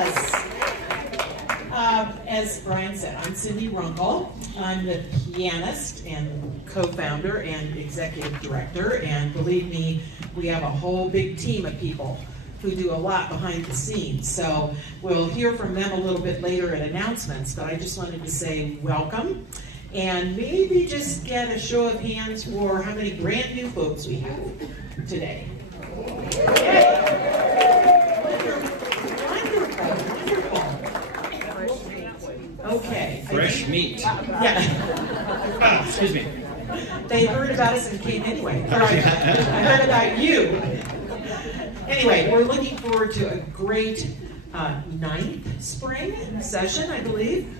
Yes. As Brian said, I'm Cindy Runkle. I'm the pianist and co-founder and executive director, and believe me, we have a whole big team of people who do a lot behind the scenes. So we'll hear from them a little bit later at announcements, but I just wanted to say welcome, and maybe just get a show of hands for how many brand new folks we have today. Okay. Fresh meat. Yeah. Excuse me. They heard about us and came anyway. Or I heard about you. Anyway, we're looking forward to a great 9th spring session, I believe,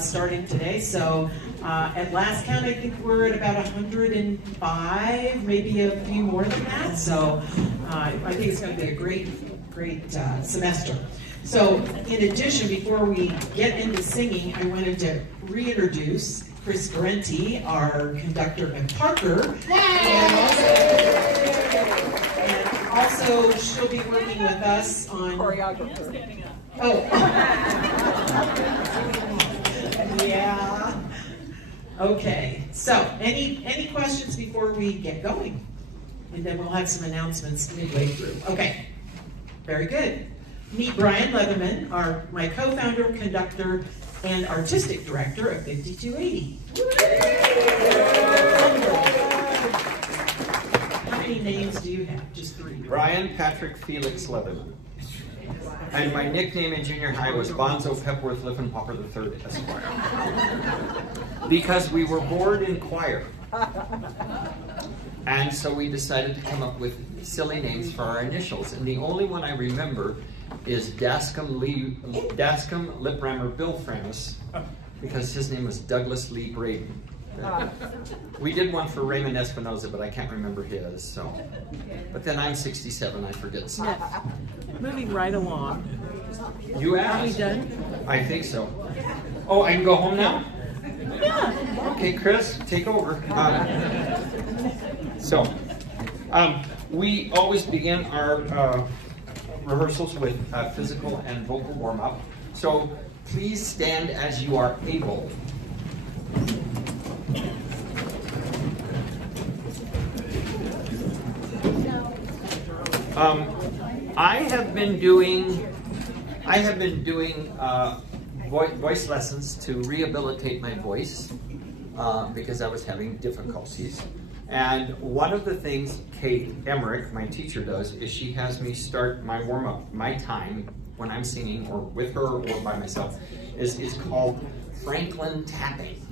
starting today. So at last count, I think we're at about 105, maybe a few more than that. So I think it's going to be a great semester. So in addition, before we get into singing, I wanted to reintroduce Chris Parenti, our conductor at Parker. And also she'll be working with us on choreographer. Oh. Yeah. Okay. So any questions before we get going? And then we'll have some announcements midway through. Okay. Very good. Meet Brian Leatherman, my co-founder, conductor, and artistic director of 5280. How many names do you have? Just 3. Brian Patrick Felix Leatherman. And my nickname in junior high was Bonzo Pepworth Liffenpopper III, Esquire. Because we were bored in choir. And so we decided to come up with silly names for our initials. And the only one I remember is Dascom Liprammer Bill Framis, because his name was Douglas Lee Braden. We did one for Raymond Espinoza, but I can't remember his. So, but then I'm 67, I forget stuff. Moving right along. You asked. Are we done? I think so. Oh, I can go home now? Yeah. Okay, Chris, take over. We always begin our rehearsals with physical and vocal warm-up. So please stand as you are able. I have been doing voice lessons to rehabilitate my voice because I was having difficulties. And one of the things Kate Emmerich, my teacher, does is she has me start my warm-up, my time when I'm singing or with her or by myself, is called Franklin tapping.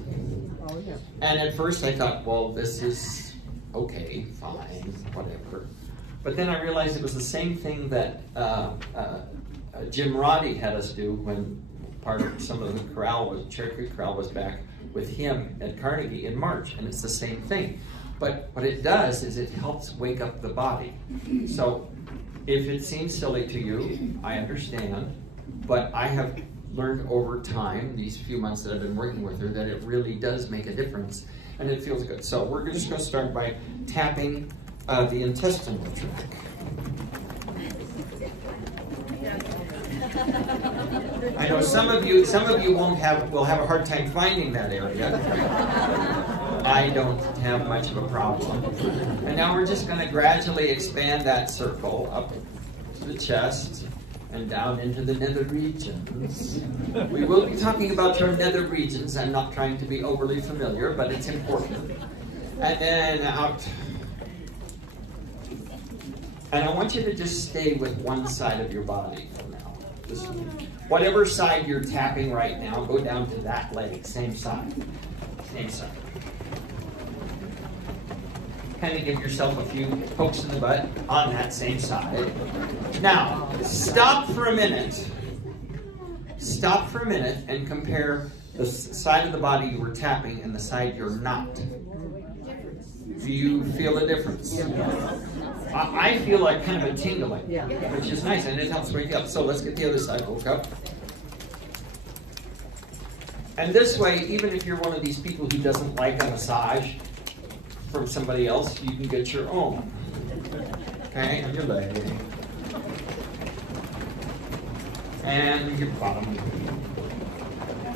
Oh, yeah. And at first I thought, well, this is okay, fine, whatever. But then I realized it was the same thing that Jim Roddy had us do when part of some of the chorale was, Cherokee Chorale was back with him at Carnegie in March, and it's the same thing. But what it does is it helps wake up the body. So if it seems silly to you, I understand, but I have learned over time, these few months that I've been working with her, that it really does make a difference, and it feels good. So we're just going to start by tapping the intestinal tract. I know some of you will have a hard time finding that area. I don't have much of a problem. And now we're just going to gradually expand that circle up to the chest and down into the nether regions. We will be talking about your nether regions. I'm not trying to be overly familiar, but it's important. And then out. And I want you to just stay with one side of your body for now. Just whatever side you're tapping right now, go down to that leg, same side. Same side. Kind of give yourself a few pokes in the butt on that same side. Now, stop for a minute. Stop for a minute and compare the side of the body you were tapping and the side you're not. Do you feel a difference? I feel like kind of a tingling, which is nice, and it helps wake up. So let's get the other side woke up. And this way, even if you're one of these people who doesn't like a massage from somebody else, you can get your own. Okay, and your leg. and your bottom.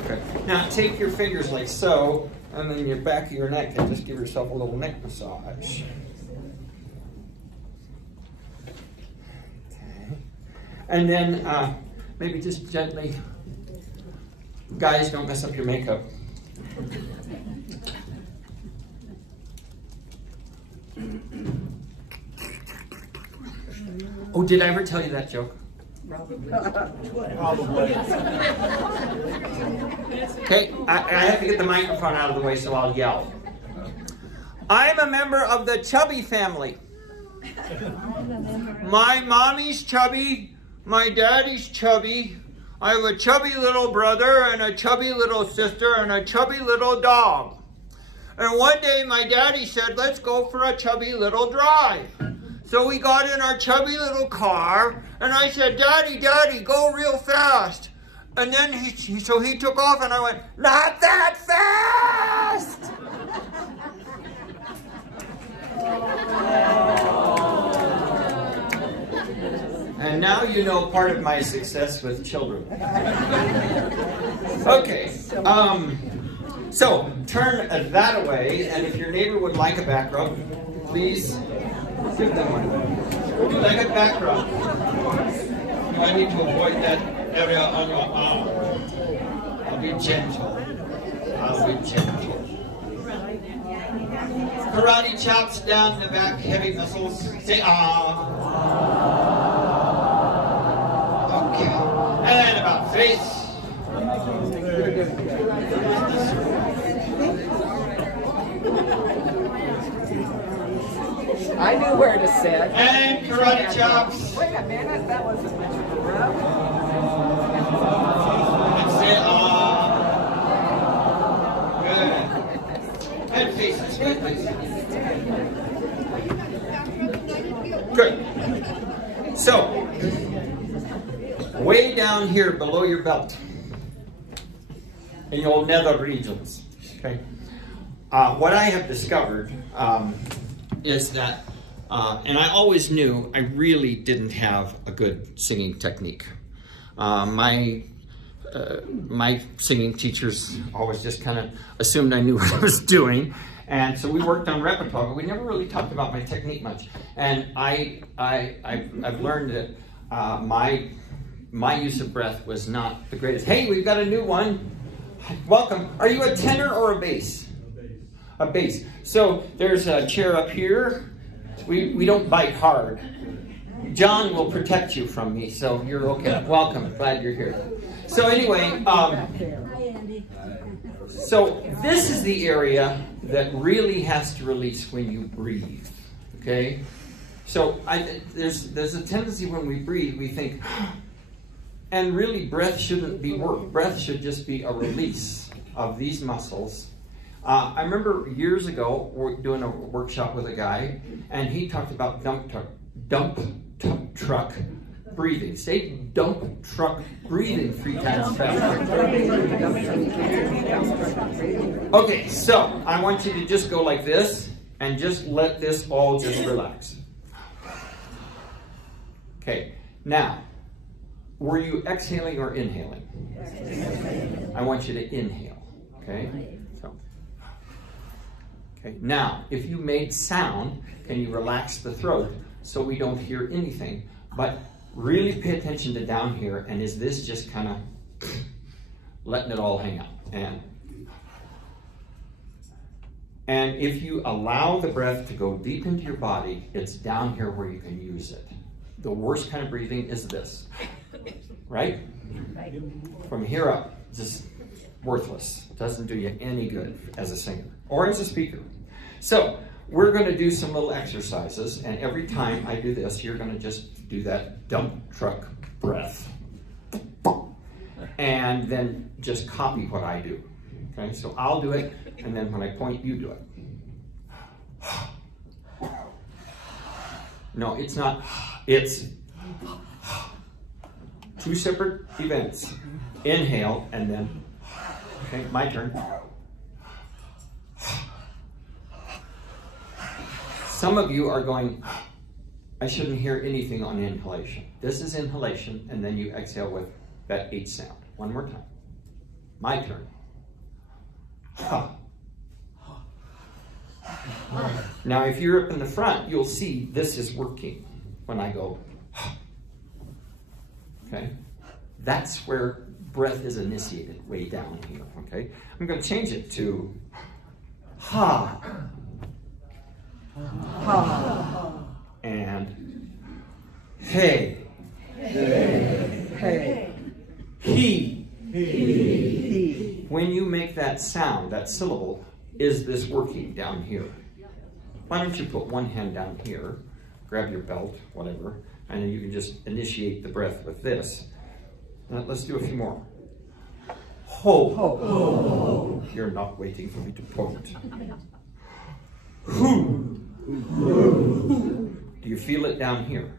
Okay. Now take your fingers like so, and then your back of your neck, and just give yourself a little neck massage. Okay. And then maybe just gently, guys, don't mess up your makeup. Oh, did I ever tell you that joke? Probably. Okay, I have to get the microphone out of the way, so I'll yell. I'm a member of the chubby family. My mommy's chubby, my daddy's chubby. I have a chubby little brother and a chubby little sister and a chubby little dog. And one day my daddy said, let's go for a chubby little drive. So we got in our chubby little car, and I said, Daddy, Daddy, go real fast. And then he took off, and I went, not that fast! And now you know part of my success with children. Okay, so turn that away, and if your neighbor would like a back rub, please give them one. Would you like a back rub? You might need to avoid that area on your arm. I'll be gentle. I'll be gentle. Karate chops down the back, heavy muscles. Say ah. Okay. And about face. I knew where to sit. And karate chops. Wait a minute, that wasn't much of a rub. And say ah. Good. And faces, please. Good. So, way down here below your belt, in your nether regions, okay? What I have discovered is that, and I always knew I really didn't have a good singing technique. My singing teachers always just kind of assumed I knew what I was doing. And so we worked on repertoire, but we never really talked about my technique much. And I've learned that my use of breath was not the greatest. Hey, we've got a new one. Welcome. Are you a tenor or a bass? A bass. So there's a chair up here. We don't bite hard. John will protect you from me, so you're okay. Welcome. Glad you're here. So anyway, so this is the area that really has to release when you breathe. Okay? So there's a tendency when we breathe, we think, and really breath shouldn't be work. Breath should just be a release of these muscles. I remember years ago, we're doing a workshop with a guy, and he talked about dump truck breathing. Say dump truck breathing 3 times fast. Okay, so I want you to just go like this, and just let this all just relax. Okay, now, were you exhaling or inhaling? I want you to inhale, okay? So. Okay, now, if you made sound, can you relax the throat so we don't hear anything? But really pay attention to down here, and is this just kind of letting it all hang out? And if you allow the breath to go deep into your body, it's down here where you can use it. The worst kind of breathing is this, right? From here up, just worthless. It doesn't do you any good as a singer or as a speaker. So we're going to do some little exercises, and every time I do this, you're going to just do that dump truck breath. And then just copy what I do. Okay, so I'll do it, and then when I point, you do it. No, it's not. It's 2 separate events. Inhale, and then, okay, my turn. Some of you are going, I shouldn't hear anything on inhalation. This is inhalation, and then you exhale with. that H sound. One more time. My turn. Ha. Now, if you're up in the front, you'll see this is working when I go, ha. Okay? That's where breath is initiated, way down here, okay? I'm going to change it to ha. Ha. And hey. Hey. Hey. He. He. When you make that sound, that syllable, is this working down here? Why don't you put one hand down here, grab your belt, whatever, and then you can just initiate the breath with this. Now, let's do a few more. Ho. Ho. Ho. You're not waiting for me to point. Hoo. Do you feel it down here?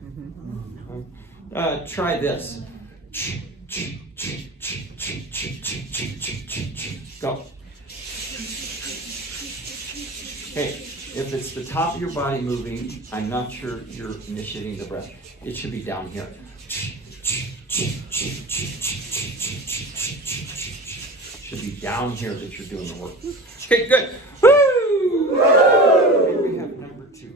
Try this. Go. Okay, if it's the top of your body moving, I'm not sure you're initiating the breath. It should be down here. Should be down here that you're doing the work. Okay, good. Woo! Here we have number 2.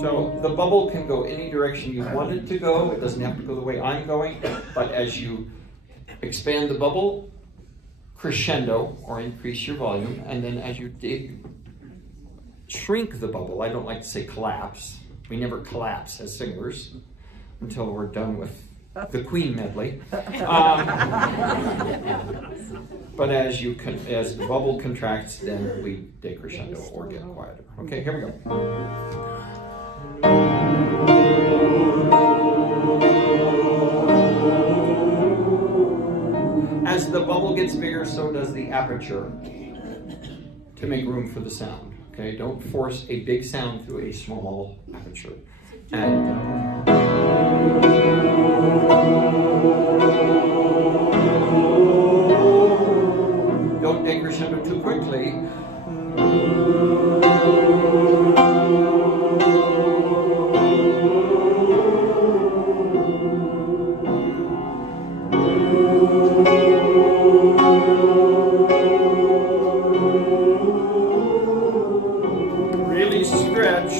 So the bubble can go any direction you want it to go. It doesn't have to go the way I'm going. But as you expand the bubble, crescendo, or increase your volume, and then as you shrink the bubble, I don't like to say collapse. We never collapse as singers until we're done with the Queen medley. But as the bubble contracts, then we decrescendo or get quieter. Okay, here we go. As the bubble gets bigger, so does the aperture to make room for the sound. Okay, don't force a big sound through a small aperture. And don't decrescendo too quickly. Really stretch.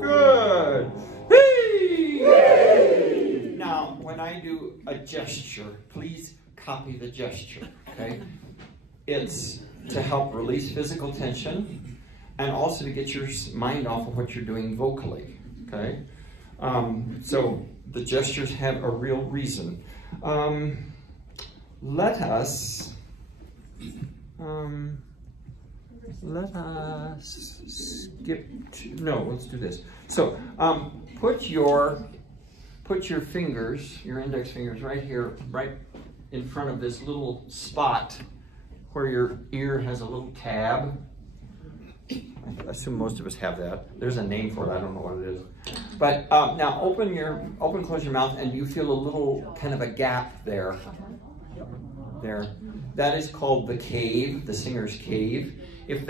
Good. Hey! Now, when I do a gesture, please copy the gesture, okay? It's to help release physical tension and also to get your mind off of what you're doing vocally, okay? So the gestures have a real reason. Let us skip to, no, let's do this. So put your fingers, your index fingers right here, right in front of this little spot where your ear has a little tab. I assume most of us have that. There's a name for it, I don't know what it is. But now close your mouth, and you feel a little kind of a gap there. There. That is called the cave, the singer's cave. If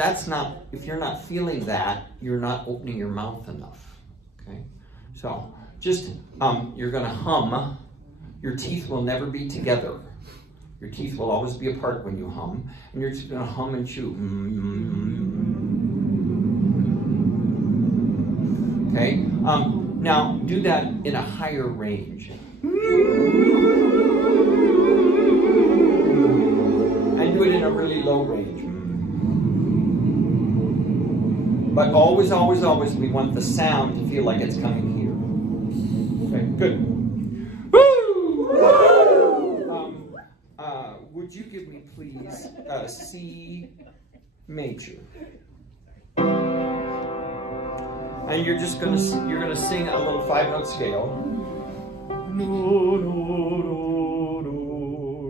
you're not feeling that, you're not opening your mouth enough. Okay? So just you're gonna hum. Your teeth will never be together. Your teeth will always be apart when you hum, and you're just gonna hum and chew. Okay? Now do that in a higher range. And do it in a really low range. But always, always, always, we want the sound to feel like it's coming here. Okay, good. Would you give me, please, C major? And you're gonna sing a little 5-note scale. No, no, no, no,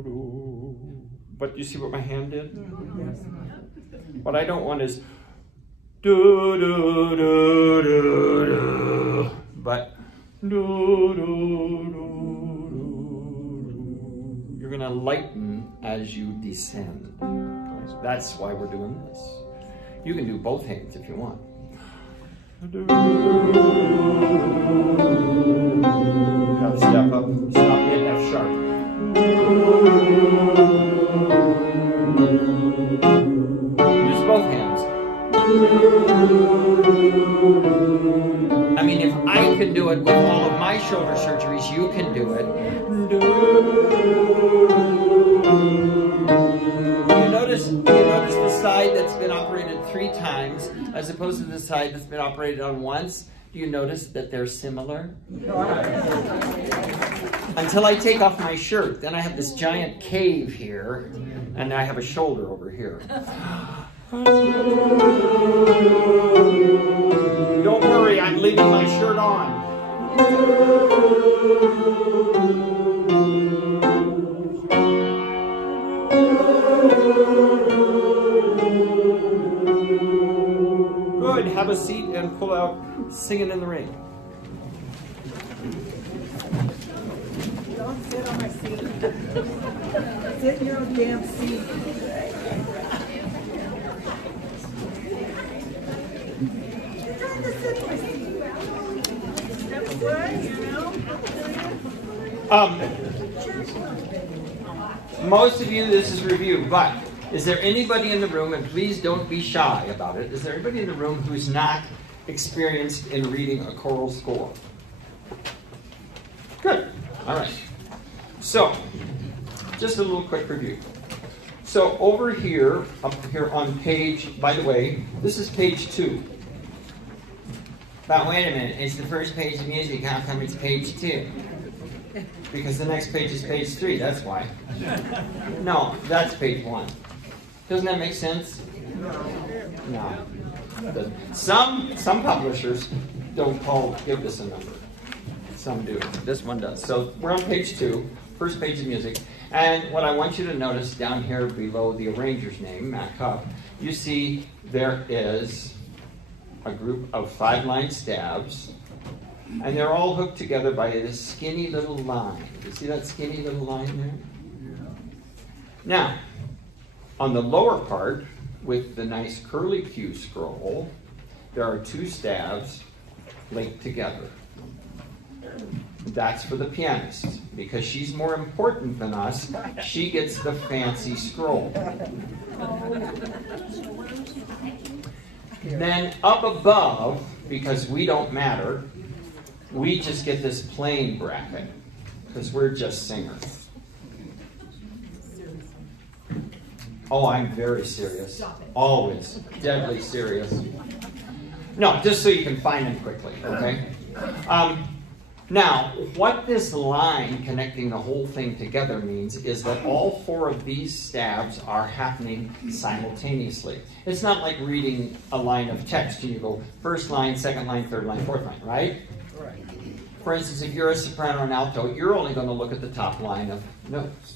no. But you see what my hand did? What I don't want is do do do do do, but do do do do. You're gonna lighten as you descend. That's why we're doing this. You can do both hands if you want. Now step up, stop at F sharp. Use both hands. I mean, if I can do it with all of my shoulder surgeries, you can do it. You notice the side that's been operated 3 times as opposed to the side that's been operated on once? Do you notice that they're similar? Until I take off my shirt, then I have this giant cave here, and I have a shoulder over here. Don't worry, I'm leaving my shirt on. Good, have a seat and pull out Singing in the Rain. Don't sit on my seat. Sit in your own damn seat. Most of you, this is review, but is there anybody in the room, and please don't be shy about it, is there anybody in the room who's not experienced in reading a choral score? Good, all right. So, just a little quick review. So over here, up here on page, by the way, this is page 2. But wait a minute, it's the first page of music, how come it's page 2? Because the next page is page 3, that's why. No, that's page 1. Doesn't that make sense? No. Some publishers don't give this a number. Some do. This one does. So we're on page 2, first page of music. And what I want you to notice down here below the arranger's name, Matt Huff, you see there is a group of 5-line stabs. And they're all hooked together by this skinny little line. You see that skinny little line there? Yeah. Now, on the lower part, with the nice curly Q scroll, there are 2 stabs linked together. That's for the pianist, because she's more important than us. She gets the fancy scroll. Then up above, because we don't matter, we just get this plain bracket, because we're just singers. Oh, I'm very serious. Always. Deadly serious. No, just so you can find them quickly, okay? Now, what this line connecting the whole thing together means is that all 4 of these stabs are happening simultaneously. It's not like reading a line of text and you go first line, second line, third line, fourth line, right? Right. For instance, if you're a soprano and alto, you're only going to look at the top line of notes.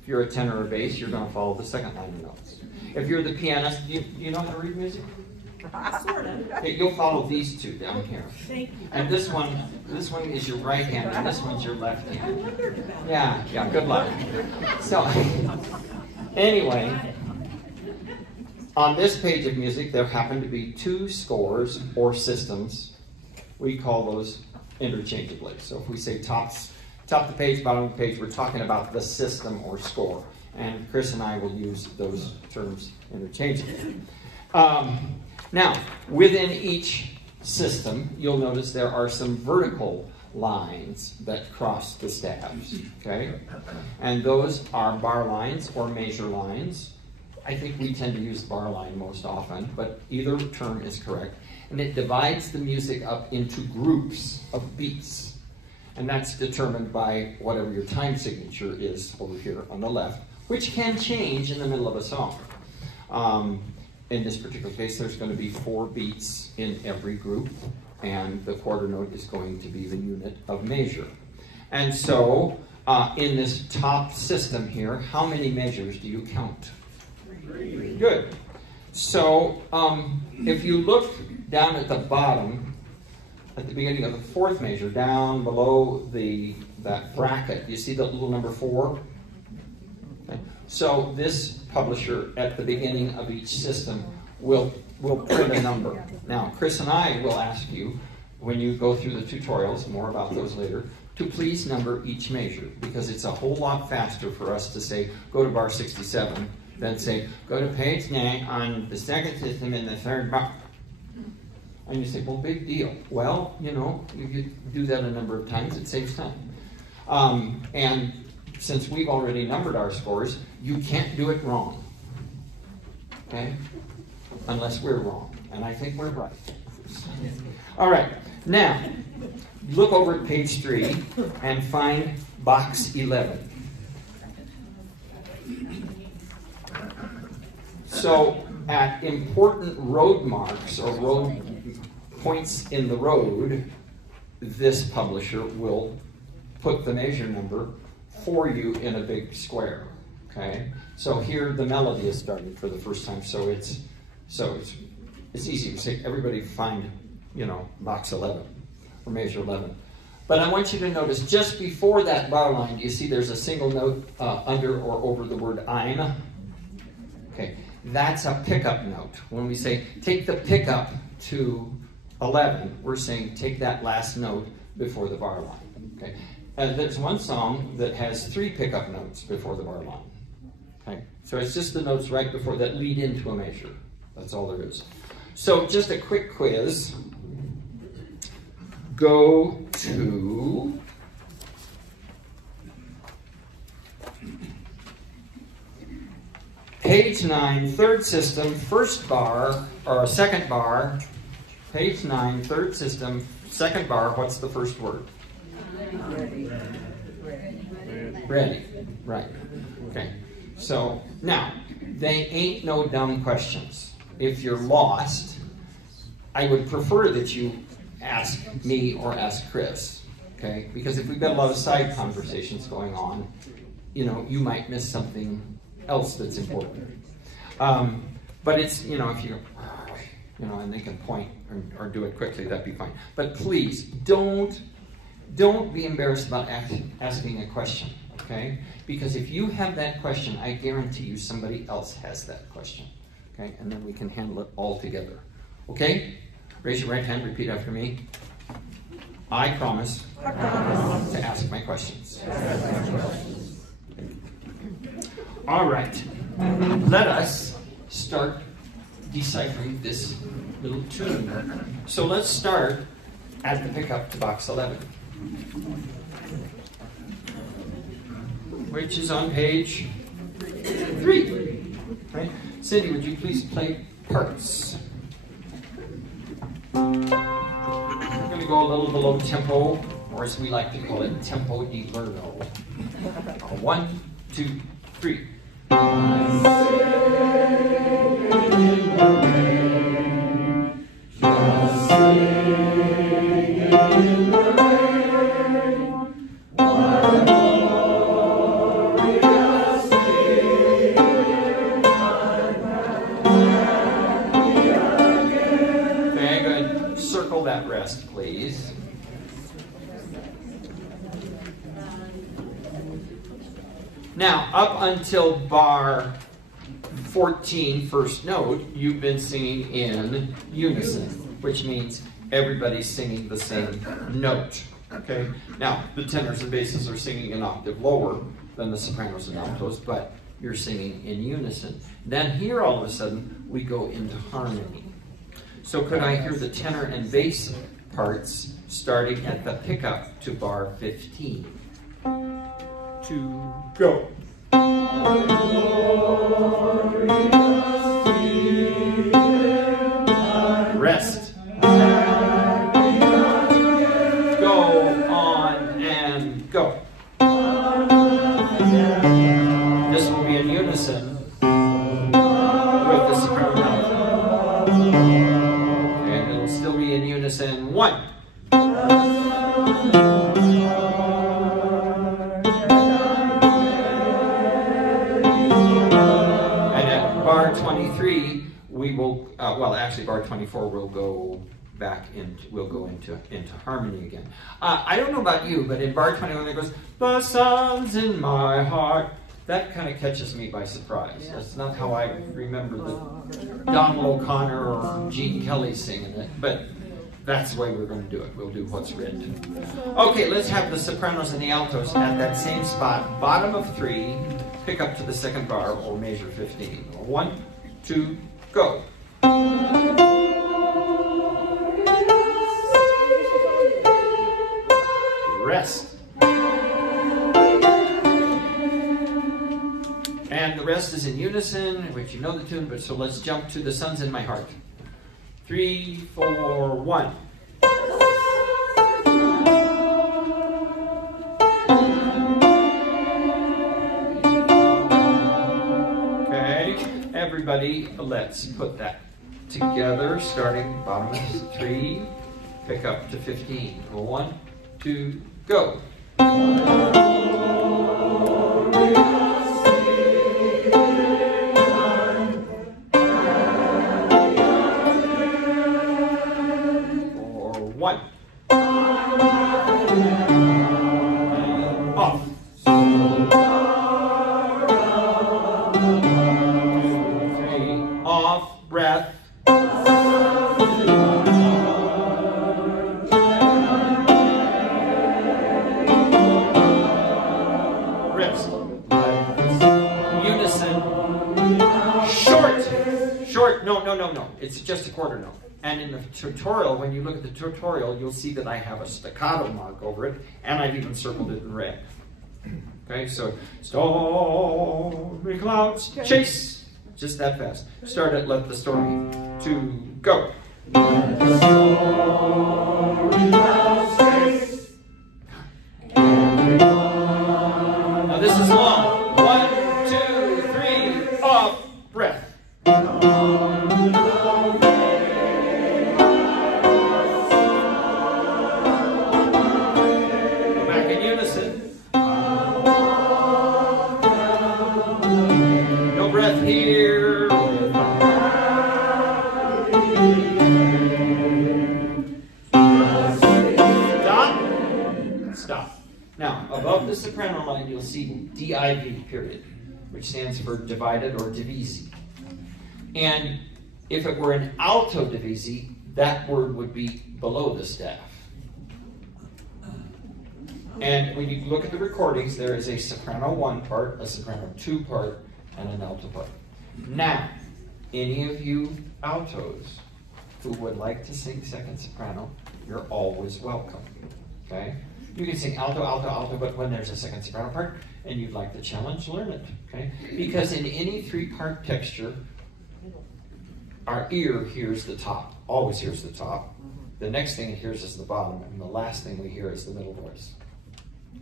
If you're a tenor or bass, you're going to follow the second line of notes. If you're the pianist, do you know how to read music? Sort of. Okay, you'll follow these 2 down here. Thank you. And this one is your right hand, and this one's your left I hand. wondered about Yeah, good luck. So, anyway, on this page of music, there happen to be 2 scores or systems. We call those interchangeably. So if we say top the page, bottom of the page, we're talking about the system or score. And Chris and I will use those terms interchangeably. Now, within each system, you'll notice there are some vertical lines that cross the stabs, okay? And those are bar lines or measure lines. I think we tend to use bar line most often, but either term is correct. And it divides the music up into groups of beats. And that's determined by whatever your time signature is over here on the left, which can change in the middle of a song. In this particular case, there's going to be 4 beats in every group, and the quarter note is going to be the unit of measure. And so in this top system here, how many measures do you count? 3. Good. So if you look down at the bottom, at the beginning of the 4th measure, down below that bracket, you see the little number 4? Okay. So this publisher at the beginning of each system will print a number. Now, Chris and I will ask you, when you go through the tutorials, more about those later, to please number each measure, because it's a whole lot faster for us to say, go to bar 67, than say, go to page 9 on the 2nd system in the 3rd bar. And you say, well, big deal. Well, you know, you do that a number of times, it saves time. And since we've already numbered our scores, you can't do it wrong. Okay? Unless we're wrong. And I think we're right. All right. Now, look over at page 3 and find box 11. So, at important road marks or road points in the road, this publisher will put the measure number for you in a big square. Okay? So here the melody is starting for the first time, so it's easy to say, everybody find, you know, box 11 or measure 11. But I want you to notice just before that bar line, you see there's a single note under or over the word I'm. Okay, that's a pickup note. When we say take the pickup to 11, we're saying take that last note before the bar line. Okay, there's one song that has 3 pickup notes before the bar line. Okay, so it's just the notes right before that lead into a measure. That's all there is. So just a quick quiz. Go to page 9, 3rd system, 1st bar, or 2nd bar. Page 9, 3rd system, 2nd bar. What's the first word? Ready. Ready. Right. Okay. So now, they ain't no dumb questions. If you're lost, I would prefer that you ask me or ask Chris, okay? Because if we've got a lot of side conversations going on, you know, you might miss something else that's important. But it's, you know, if you know, and they can point or do it quickly, that'd be fine. But please, don't be embarrassed about asking a question, okay? Because if you have that question, I guarantee you somebody else has that question, okay? And then we can handle it all together, okay? Raise your right hand, repeat after me. I promise to ask my questions. All right, let us start deciphering this little tune. So let's start at the pickup to box 11, which is on page 3. Right? Cindy, would you please play parts? We're going to go a little below tempo, or as we like to call it, tempo di verno. 1, 2, 3. That rest, please. Now, up until bar 14, first note, you've been singing in unison, which means everybody's singing the same note. Okay? Now, the tenors and basses are singing an octave lower than the sopranos and altos, but you're singing in unison. Then here, all of a sudden, we go into harmony. So could I hear the tenor and bass parts starting at the pickup to bar 15? 2, go. Rest. Go on and go. This will be in unison with the soprano. Still be in unison. 1. bar 23, we will, well, actually bar 24 will go back into, into harmony again. I don't know about you, but in bar 21 it goes, the sun's in my heart. That kind of catches me by surprise. That's not how I remember the Donald O'Connor or Gene Kelly singing it, but that's the way we're going to do it. We'll do what's written. Okay, let's have the sopranos and the altos at that same spot, bottom of 3, pick up to the second bar, or measure 15. 1, 2, go. Rest. And the rest is in unison, which you know the tune, but so let's jump to the sun's in my heart. 3, 4, 1. Okay, everybody, let's put that together, starting bottom of 3, pick up to 15. 1, 2, go. No. It's just a quarter note. And in the tutorial, when you look at the tutorial, you'll see that I have a staccato mark over it, and I've even circled it in red. Okay, so stormy clouds chase. Just that fast. Start it, let the story to go. Let the stormy clouds chase. Now this is long. 1, 2, 3, off, breath. Here. Stop. Now, above the soprano line, you'll see DIV, period, which stands for divided or divisi. And if it were an alto divisi, that word would be below the staff. And when you look at the recordings, there is a soprano 1 part, a soprano 2 part, and an alto part. Now, any of you altos who would like to sing second soprano, you're always welcome. Okay? You can sing alto, alto, alto, but when there's a second soprano part and you'd like the challenge, learn it. Okay? Because in any 3-part texture, our ear hears the top, always hears the top. The next thing it hears is the bottom, and the last thing we hear is the middle voice.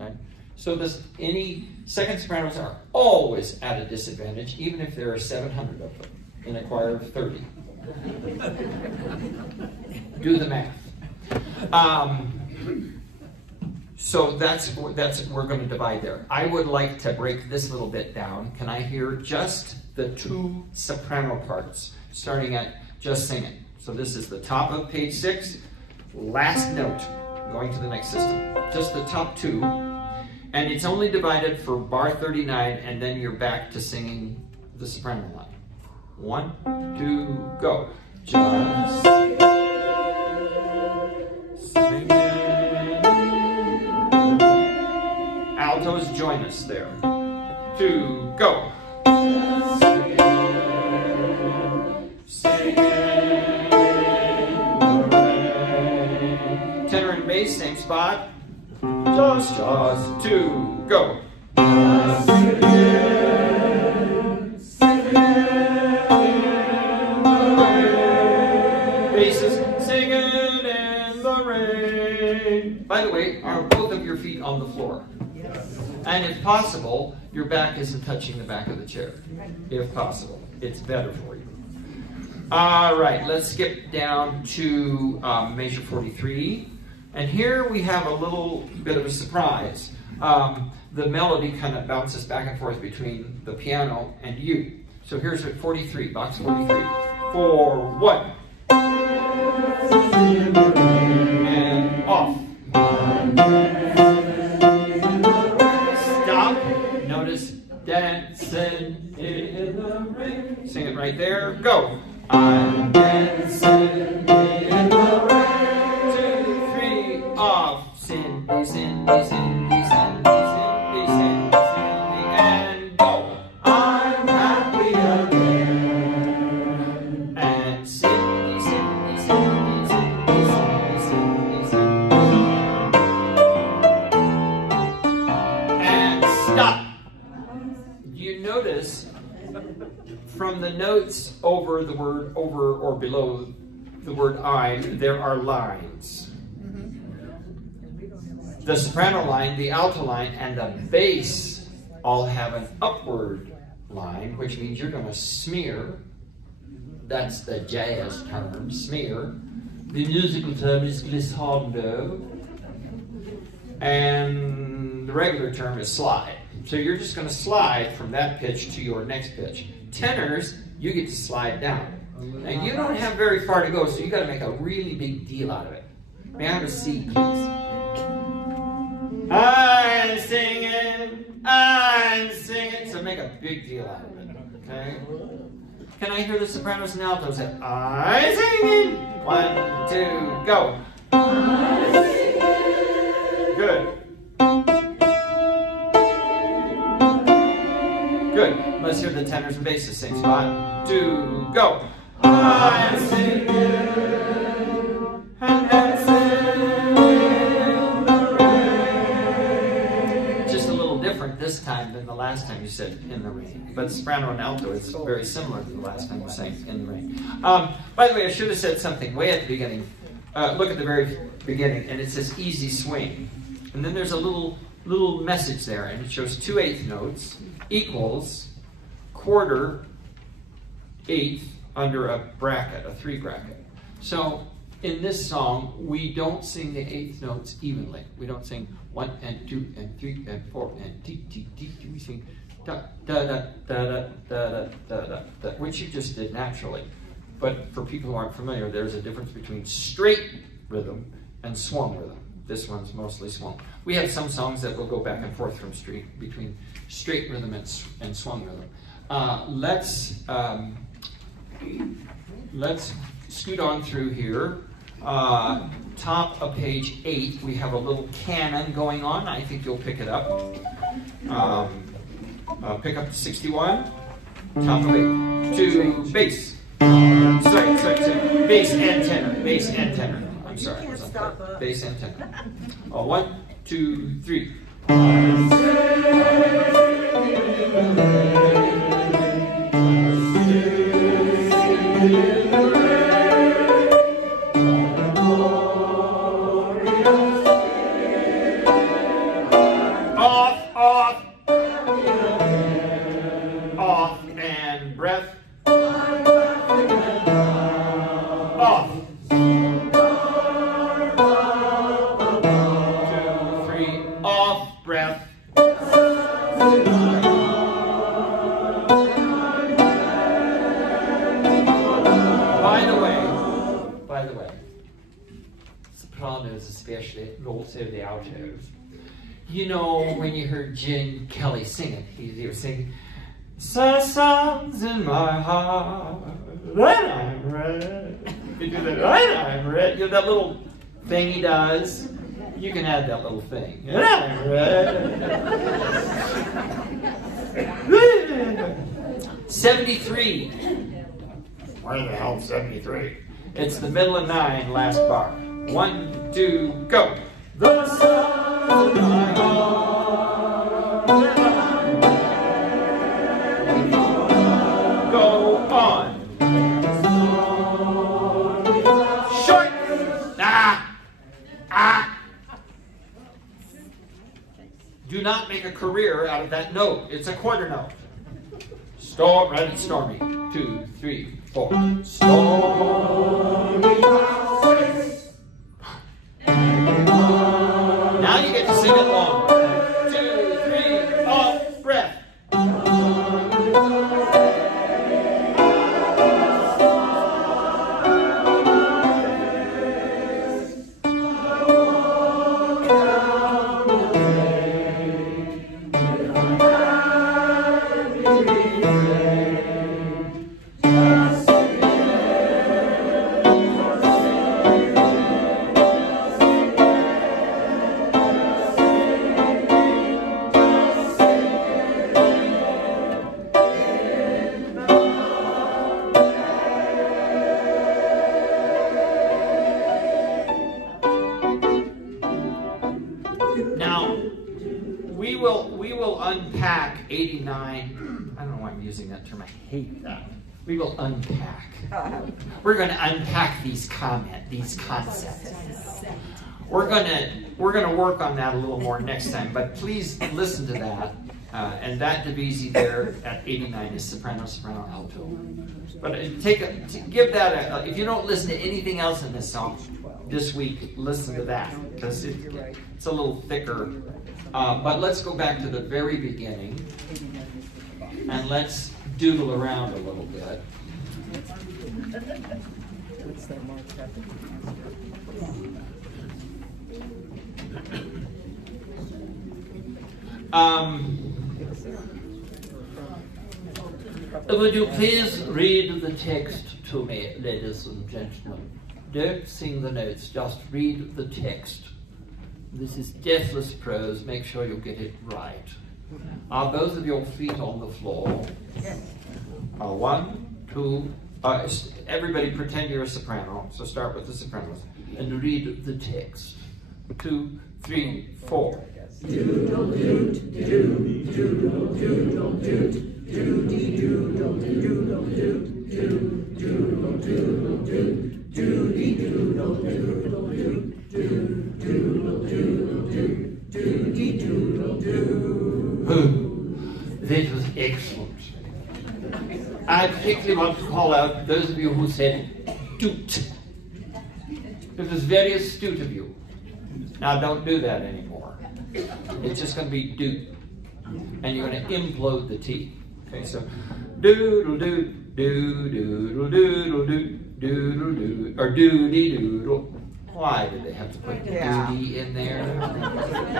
Okay? So any second sopranos are always at a disadvantage, even if there are 700 of them in a choir of 30. Do the math. So that's we're going to divide there. I would like to break this little bit down. Can I hear just the 2 soprano parts, starting at just sing it? So this is the top of page 6, last note, going to the next system. Just the top 2. And it's only divided for bar 39, and then you're back to singing the soprano line. 1, 2, go. Just sing it. Altos join us there. 2, go. Sing it. Tenor and bass, same spot. Just 2, go. Basses, singing in the rain. By the way, are both of your feet on the floor? Yes. And if possible, your back isn't touching the back of the chair. If possible, it's better for you. All right, let's skip down to measure 43. And here we have a little bit of a surprise. The melody kind of bounces back and forth between the piano and you. So here's at 43, box 43. 4, 1. And off. Stop. Notice dancing in the rain. Sing it right there. Go. I'm dancing in the rain. 2, 3, off. Cindy, Cindy, Cindy, Cindy, Cindy, Cindy, Cindy, and go. I'm happy again. And Cindy, Cindy, Cindy, Cindy, Cindy, Cindy, Cindy. And stop. You notice from the notes over the word over or below the word I'm, there are lines. The soprano line, the alto line, and the bass all have an upward line, which means you're going to smear. That's the jazz term, smear. The musical term is glissando. And the regular term is slide. So you're just going to slide from that pitch to your next pitch. Tenors, you get to slide down. Now you don't have very far to go, so you got to make a really big deal out of it. May I have a C, please? I'm singing. So make a big deal out of it, okay? Can I hear the sopranos and altos say, I'm singing? 1, 2, go. I'm singing. Good. Good. Let's hear the tenors and basses sing. 1, 2, go. I'm singing and dancing. This time than the last time you said in the rain. But soprano and alto is very similar to the last time you sang in the rain. By the way, I should have said something way at the beginning. Look at the very beginning, and it says easy swing. And then there's a little message there, and it shows 2 8th notes equals quarter 8th under a bracket, a 3 bracket. So in this song, we don't sing the 8th notes evenly. We don't sing 1 and 2 and 3 and 4 and T, T, T. We sing da, da, da, da, da, da, da, da, da, which you just did naturally. But for people who aren't familiar, there's a difference between straight rhythm and swung rhythm. This one's mostly swung. We have some songs that will go back and forth from between straight rhythm and swung rhythm. Let's scoot on through here. Top of page 8, we have a little canon going on. I think you'll pick it up. Pick up 61. Top of 8. To bass. Sorry. Bass and tenor. Bass and tenor. I'm sorry. Bass and tenor. 1, 2, 3. Off and breath. Off. 2, 3, off, breath. By the way, sopranos especially, and also the altos. You know, when you heard Gene Kelly sing it, he was singing, "Songs in my heart, and I'm red." You do that, and I'm red. You know that little thing he does? You can add that little thing. And I'm red. 73. Where the hell 73? It's the middle of 9, last bar. 1, 2, go. The songs in my heart, and I'm red. Go on. Short. Do not make a career out of that note. It's a quarter note. Storm, right? It's stormy. 2, 3, 4. Stormy houses. Now you get to sing it long. 2, 3, off, breath. 89, I don't know why I'm using that term, I hate that. We will unpack. We're going to unpack these concepts. We're gonna work on that a little more next time, but please listen to that. And that divisi there at 89 is soprano, soprano, alto. But give that if you don't listen to anything else in this song this week, listen to that, because it's a little thicker. But let's go back to the very beginning and let's doodle around a little bit. Would you please read the text to me, ladies and gentlemen? Don't sing the notes, just read the text. This is deathless prose, make sure you get it right. Are both of your feet on the floor? Yes. 1, 2, everybody pretend you're a soprano, so start with the sopranos. And read the text. 2, 3, 4. Doodle doot, doodle doodle doodle doot, doody doodle doodle doot, doodle doodle doot, doody doodle doodle doot, doodle doodle doot, doody doodle doot. That was excellent. I particularly want to call out those of you who said doot. It was very astute of you. Now don't do that anymore. It's just going to be doot. And you're going to implode the T. Okay, so doodle doot, doodle doodle doot, doodle doot, or doody doodle. Why did they have to put doody in there?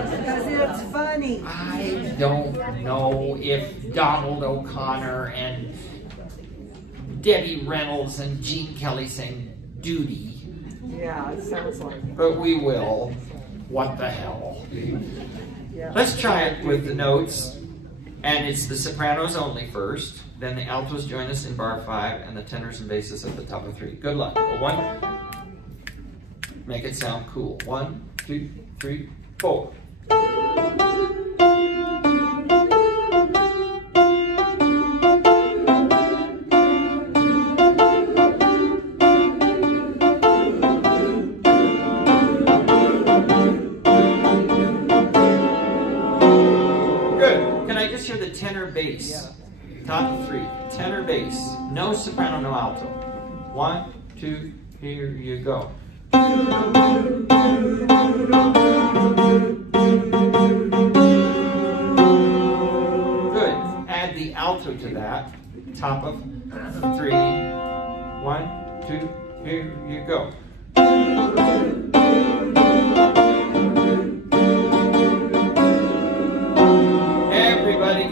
Because it's funny. I don't know if Donald O'Connor and Debbie Reynolds and Gene Kelly sang duty. Yeah, it sounds like it. But we will. What the hell? Yeah. Let's try it with the notes. And it's the sopranos only first. Then the altos join us in bar 5, and the tenors and basses at the top of 3. Good luck. 1. Make it sound cool. 1, 2, 3, 4. Tenor bass, top of 3, tenor bass, no soprano, no alto. 1, 2, here you go. Good. Add the alto to that, top of 3. 1, 2, here you go.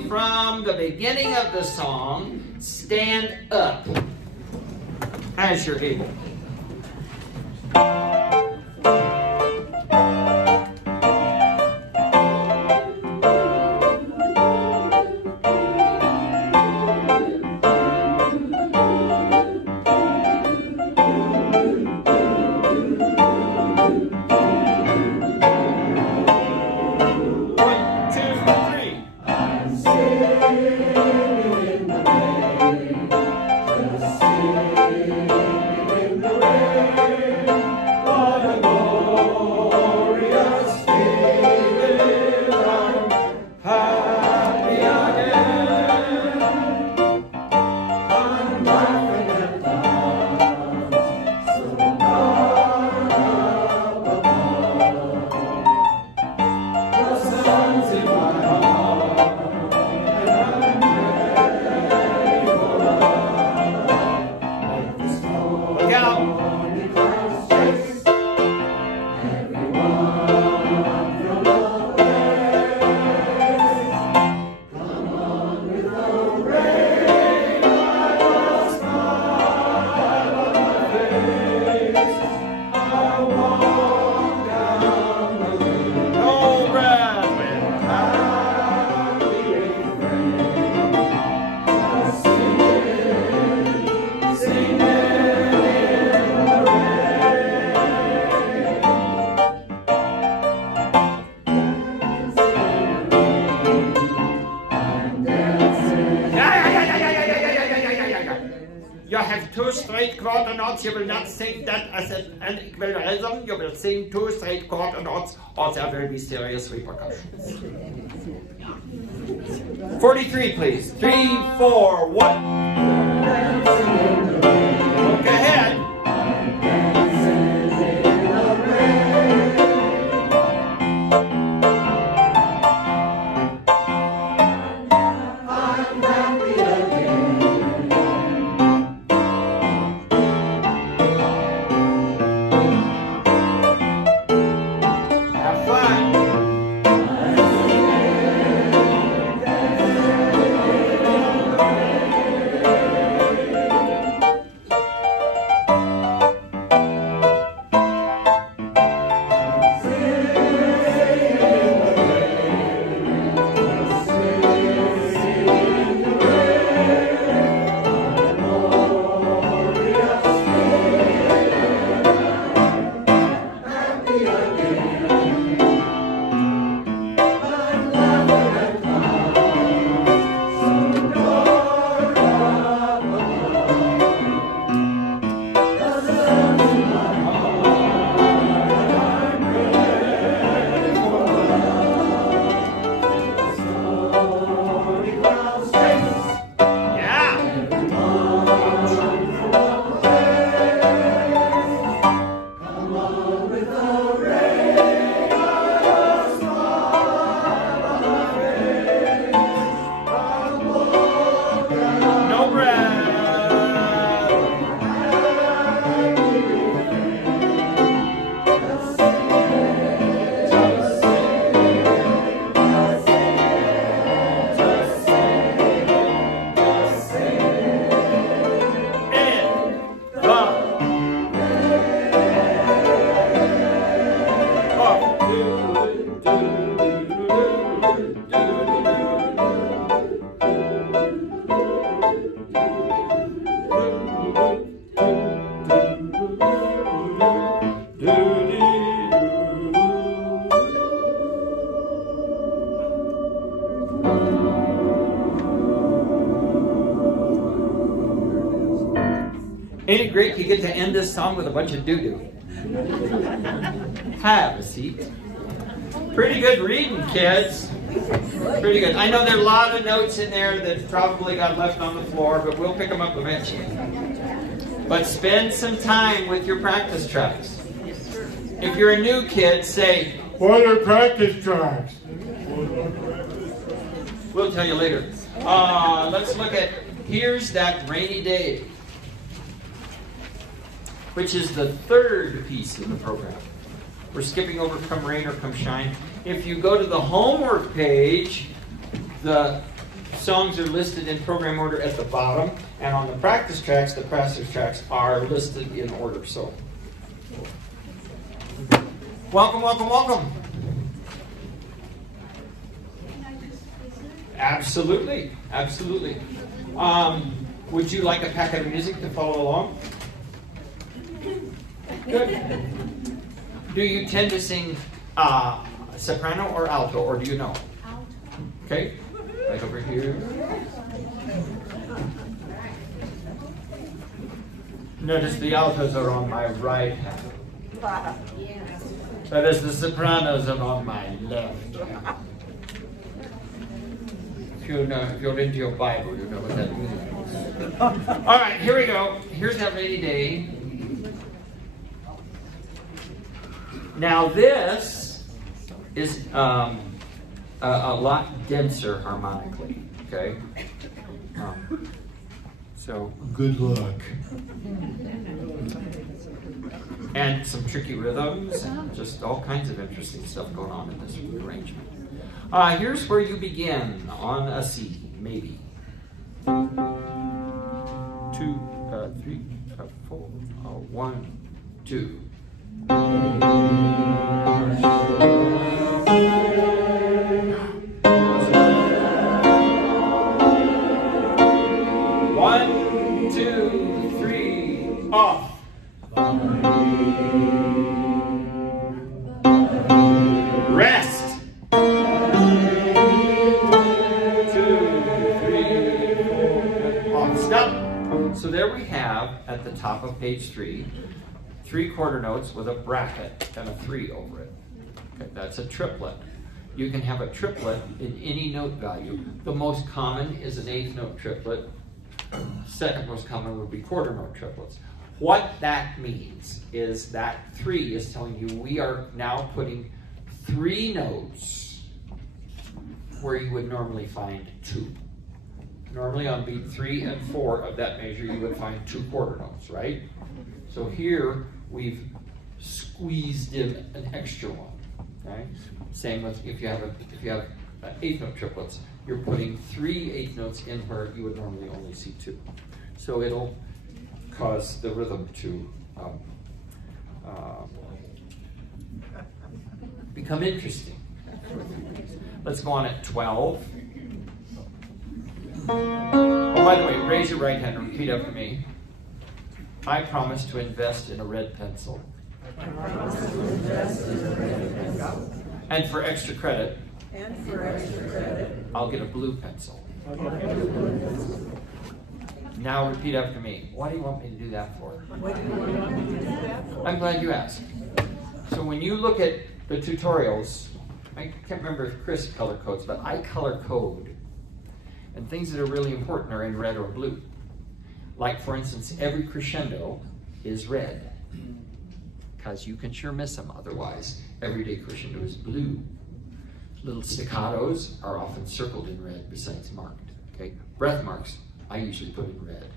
From the beginning of the song, stand up as you're able. you have two straight quarter notes. You will not sing that as an equal rhythm. You will sing two straight quarter notes, or there will be serious repercussions. 43, please. 3, 4, 1. Look ahead. Ain't it great you get to end this song with a bunch of doo-doo? Have a seat. Pretty good reading, kids. Pretty good. I know there are a lot of notes in there that probably got left on the floor, but we'll pick them up eventually. But spend some time with your practice tracks. If you're a new kid, say, what are practice tracks? We'll tell you later. Let's look at Here's That Rainy Day, which is the third piece of the program. We're skipping over Come Rain or Come Shine. If you go to the homework page, the songs are listed in program order at the bottom, and on the practice tracks, the practice tracks are listed in order. So, welcome, welcome, welcome. Absolutely, absolutely. Would you like a packet of music to follow along? Good. Do you tend to sing soprano or alto, or do you know? Alto. Okay, right over here. Notice the altos are on my right hand. Whereas the sopranos are on my left hand. If you're into your Bible, you know what that means. All right, here we go. Here's That Rainy Day. Now this is a lot denser harmonically, okay? So good luck. And some tricky rhythms, and just all kinds of interesting stuff going on in this arrangement. Here's where you begin on a C, maybe. 2, 3, 4, 1, 2. One, two, three, off. Rest. 2, 3, 4, off. Stop. So there we have, at the top of page 3, 3 quarter notes with a bracket and a 3 over it. Okay, that's a triplet. You can have a triplet in any note value. The most common is an 8th note triplet. Second most common would be quarter note triplets. What that means is that 3 is telling you we are now putting 3 notes where you would normally find 2. Normally on beat 3 and 4 of that measure you would find 2 quarter notes, right? So here we've squeezed in an extra one. Okay? Same with if you have 8th note triplets, you're putting 3 8th notes in where you would normally only see 2. So it'll cause the rhythm to become interesting. Let's go on at 12. Oh, by the way, raise your right hand and repeat after me. I promise to invest in a red pencil. And for extra credit, I'll get a blue pencil. Now repeat after me. What do you want me to do that for? I'm glad you asked. So when you look at the tutorials, I can't remember if Chris color codes, but I color code. And things that are really important are in red or blue. Like, for instance, every crescendo is red, because you can sure miss them otherwise. Everyday crescendo is blue. Little staccatos are often circled in red besides marked. Okay? Breath marks, I usually put in red.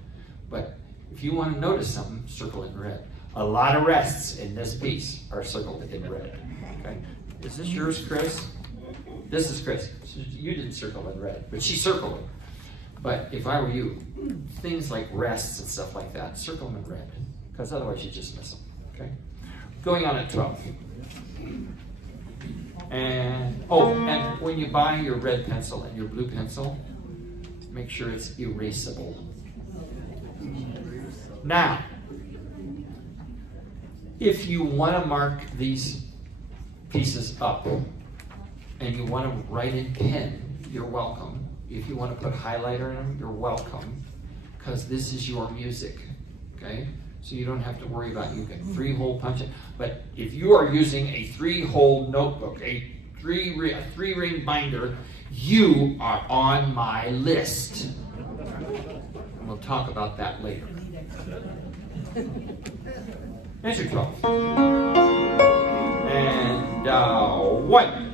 But if you want to notice something, circle in red. A lot of rests in this piece are circled in red. Okay? Is this yours, Chris? This is Chris. You didn't circle in red, but she circled it. But if I were you, things like rests and stuff like that, circle them in red, because otherwise you just miss them. Okay? Going on at 12. And, oh, and when you buy your red pencil and your blue pencil, make sure it's erasable. Now, if you want to mark these pieces up and you want to write in pen, you're welcome. If you want to put highlighter in them, you're welcome, because this is your music, okay? So you don't have to worry about, you can three-hole punch it. But if you are using a 3-hole notebook, a three-ring binder, you are on my list. And we'll talk about that later. Measure 12. And 1.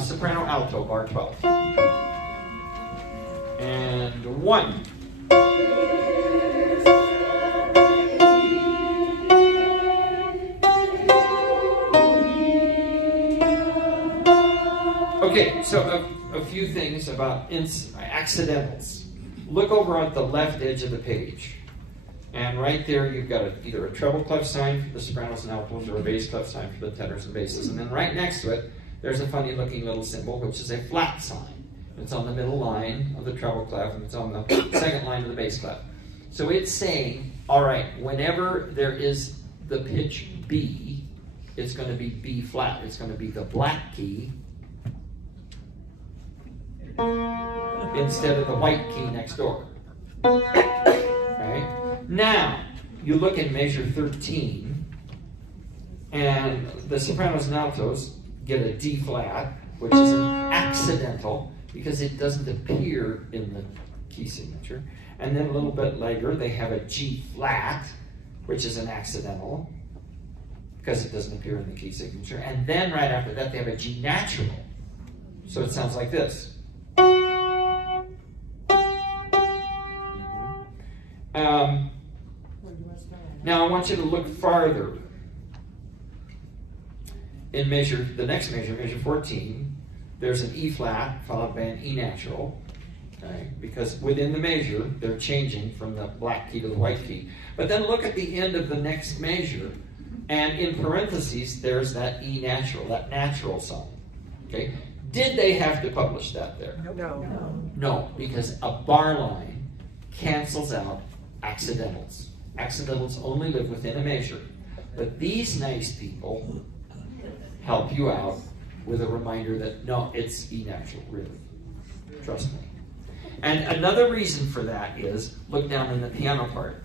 Soprano alto, bar 12. And 1. Okay, so a few things about accidentals. Look over at the left edge of the page. And right there you've got either a treble clef sign for the sopranos and altos or a bass clef sign for the tenors and basses. And then right next to it, there's a funny looking little symbol, which is a flat sign. It's on the middle line of the treble clef, and it's on the second line of the bass clef. So it's saying, all right, whenever there is the pitch B, it's going to be B flat. It's going to be the black key instead of the white key next door. Okay? Now, you look in measure 13, and the sopranos and altos get a D flat, which is an accidental because it doesn't appear in the key signature. And then a little bit later, they have a G flat, which is an accidental because it doesn't appear in the key signature. And then right after that, they have a G natural. So it sounds like this. Now I want you to look farther. In the next measure, measure 14, there's an E flat followed by an E natural, okay? Because within the measure, they're changing from the black key to the white key. But then look at the end of the next measure. And in parentheses, there's that E natural, that natural song. Okay? Did they have to publish that there? No. No, because a bar line cancels out accidentals. Accidentals only live within a measure. But these nice people help you out with a reminder that, no, it's E natural, really. Trust me. And another reason for that is, look down in the piano part.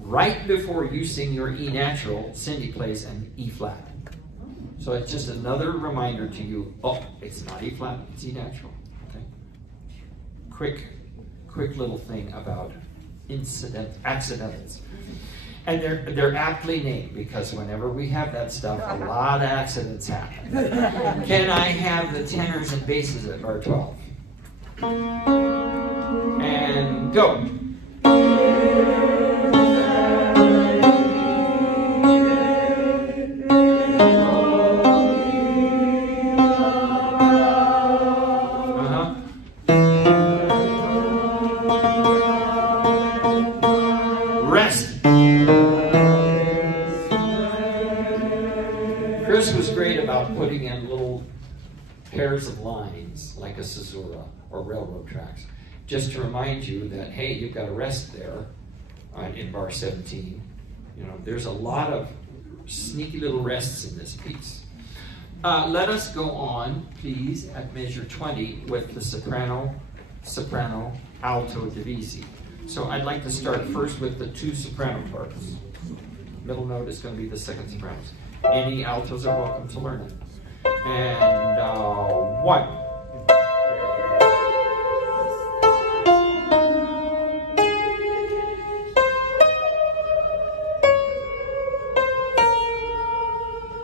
Right before you sing your E natural, Cindy plays an E flat. So it's just another reminder to you, oh, it's not E flat, it's E natural. Okay? Quick little thing about accidentals. And they're aptly named, because whenever we have that stuff, a lot of accidents happen. Can I have the tenors and basses at bar 12? And go. Rest. Chris was great about putting in little pairs of lines, like a caesura or railroad tracks, just to remind you that, hey, you've got a rest there in bar 17. You know, there's a lot of sneaky little rests in this piece. Let us go on, please, at measure 20 with the soprano, alto, divisi. So I'd like to start first with the two soprano parts. Middle note is going to be the second sopranos. Any altos are welcome to learn it. And 1.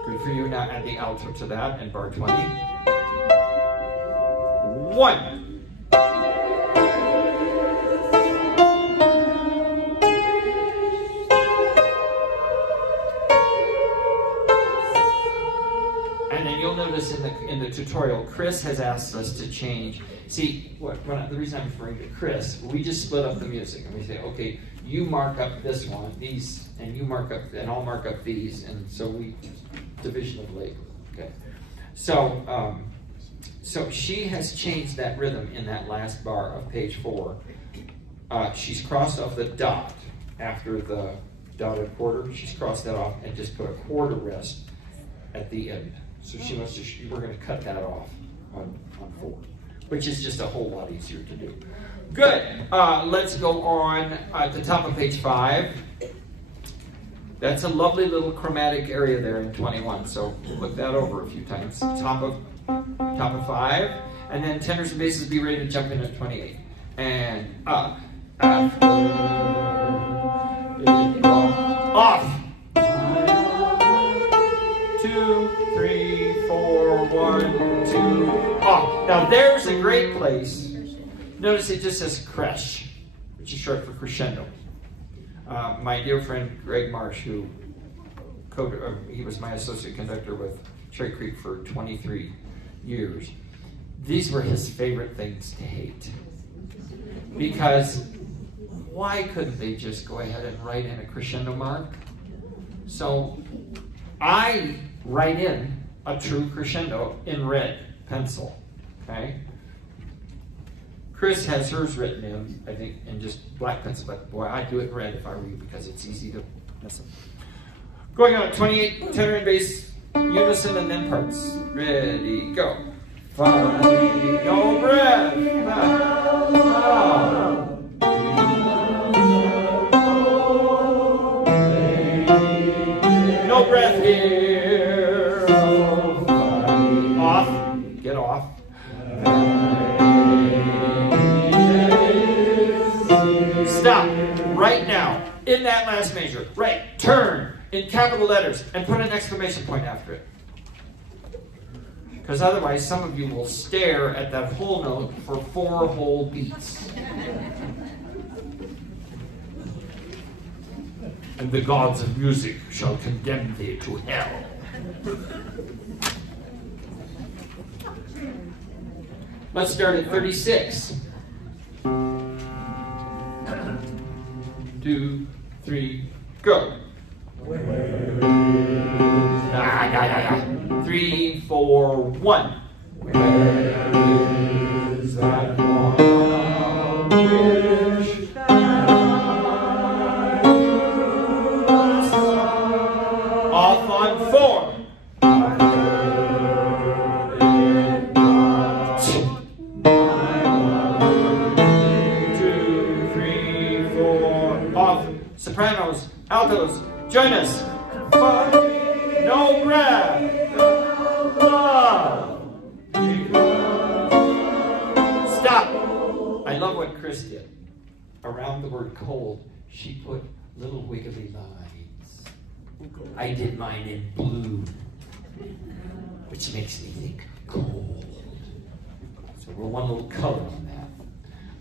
Good for you. Now add the alto to that in bar 20. 1. Notice in the tutorial, Chris has asked us to change. See, the reason I'm referring to Chris, we just split up the music and we say, okay, you mark up this one, these, and you mark up, and I'll mark up these, and so we division of labor. Okay, so so she has changed that rhythm in that last bar of page 4. She's crossed off the dot after the dotted quarter. She's crossed that off and just put a quarter rest at the end. So she must just, we're going to cut that off on 4, which is just a whole lot easier to do. Good. Let's go on at the top of page 5. That's a lovely little chromatic area there in 21. So look that over a few times. Top of 5, and then tenors and basses be ready to jump in at 28. And off. 2, 3, 4, 1, 2, off. Now there's a great place. Notice it just says creche, which is short for crescendo. My dear friend Greg Marsh, who he was my associate conductor with Cherry Creek for 23 years. These were his favorite things to hate. Because why couldn't they just go ahead and write in a crescendo mark? So I write in a true crescendo in red pencil, okay? Chris has hers written in, I think, in just black pencil, but boy, I'd do it in red if I were you because it's easy to mess up. Going on, 28, tenor and bass, unison, and then parts. Ready, go. 5, no breath. No breath here. Off. Get off. Stop. Right now. In that last measure. Right. Turn in capital letters and put an exclamation point after it. Because otherwise some of you will stare at that whole note for 4 whole beats. And the gods of music shall condemn thee to hell. Let's start at 36. 2, 3, go. 4, 1. Where is that one wish that I could stop? Off on 4. 2, 3, 4. Off. Sopranos, altos, join us. No breath. Love. Stop. I love what Chris did. Around the word cold, she put little wiggly lines. I did mine in blue, which makes me think cold. So we'll want a little color on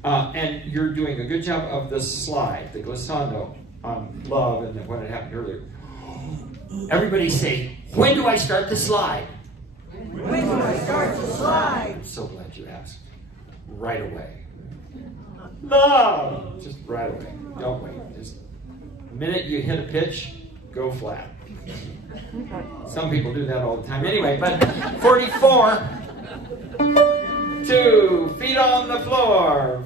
that. And you're doing a good job of the slide, the glissando on love and what had happened earlier. Everybody say, when do I start the slide? When do I start to slide? I'm so glad you asked. Right away. Love! Just right away. Don't wait. Just the minute you hit a pitch, go flat. Some people do that all the time anyway, but 44. 2, feet on the floor.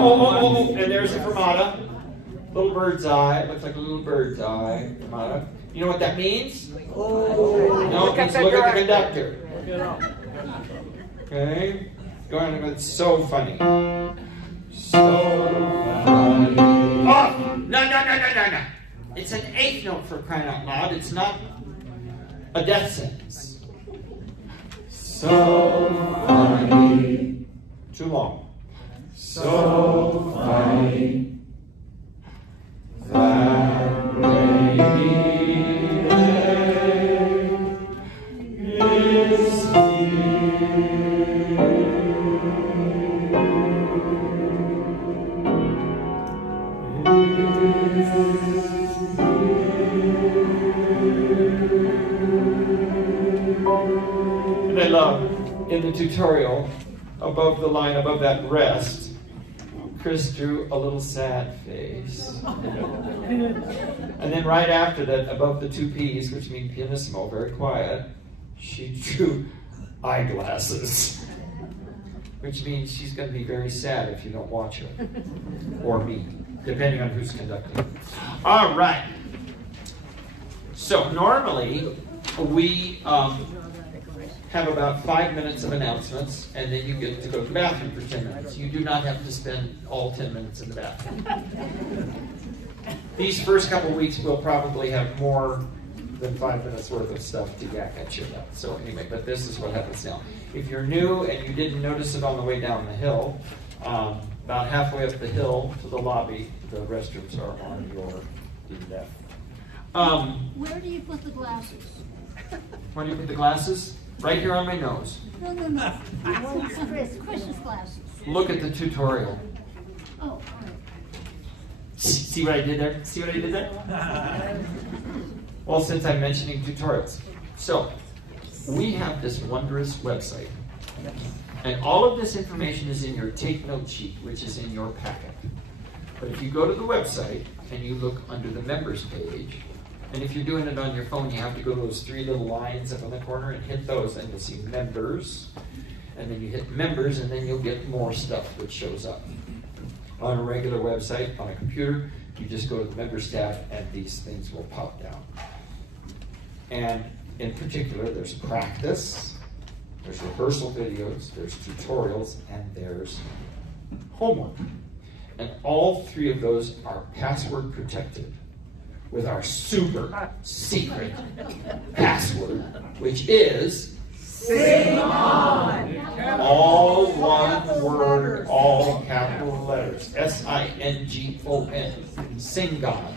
Oh, and there's the fermata. Little bird's eye. Looks like a little bird's eye. Fermata. You know what that means? Oh. No, it means look at the conductor. Okay? Go on, it's so funny. So funny. Oh! No. It's an 8th note for crying out loud. It's not a death sentence. So funny. Too long. So funny that rainy day is And I love in the tutorial above the line, above that rest, Chris drew a little sad face. And then right after that, above the 2 P's, which mean pianissimo, very quiet, she drew eyeglasses. Which means she's going to be very sad if you don't watch her. Or me, depending on who's conducting. All right. So normally, we have about 5 minutes of announcements, and then you get to go to the bathroom for 10 minutes. You do not have to spend all 10 minutes in the bathroom. These first couple weeks, we'll probably have more than 5 minutes worth of stuff to yak at you about. So anyway, but this is what happens now. If you're new and you didn't notice it on the way down the hill, about halfway up the hill to the lobby, the restrooms are on your left. Where do you put the glasses? Where do you put the glasses? Right here on my nose. No. Chris's glasses. Look at the tutorial. Oh, all right. See what I did there? See what I did there? Well, since I'm mentioning tutorials. So, we have this wondrous website. And all of this information is in your take note sheet, which is in your packet. But if you go to the website and you look under the members page, and if you're doing it on your phone, you have to go to those 3 little lines up in the corner and hit those, and you'll see members. And then you hit members, and then you'll get more stuff that shows up. On a regular website, on a computer, you just go to the members tab, and these things will pop down. And in particular, there's practice, there's rehearsal videos, there's tutorials, and there's homework. And all 3 of those are password protected with our super secret password, which is Sing on. all one word, all capital letters, S-I-N-G-O-N, Singon.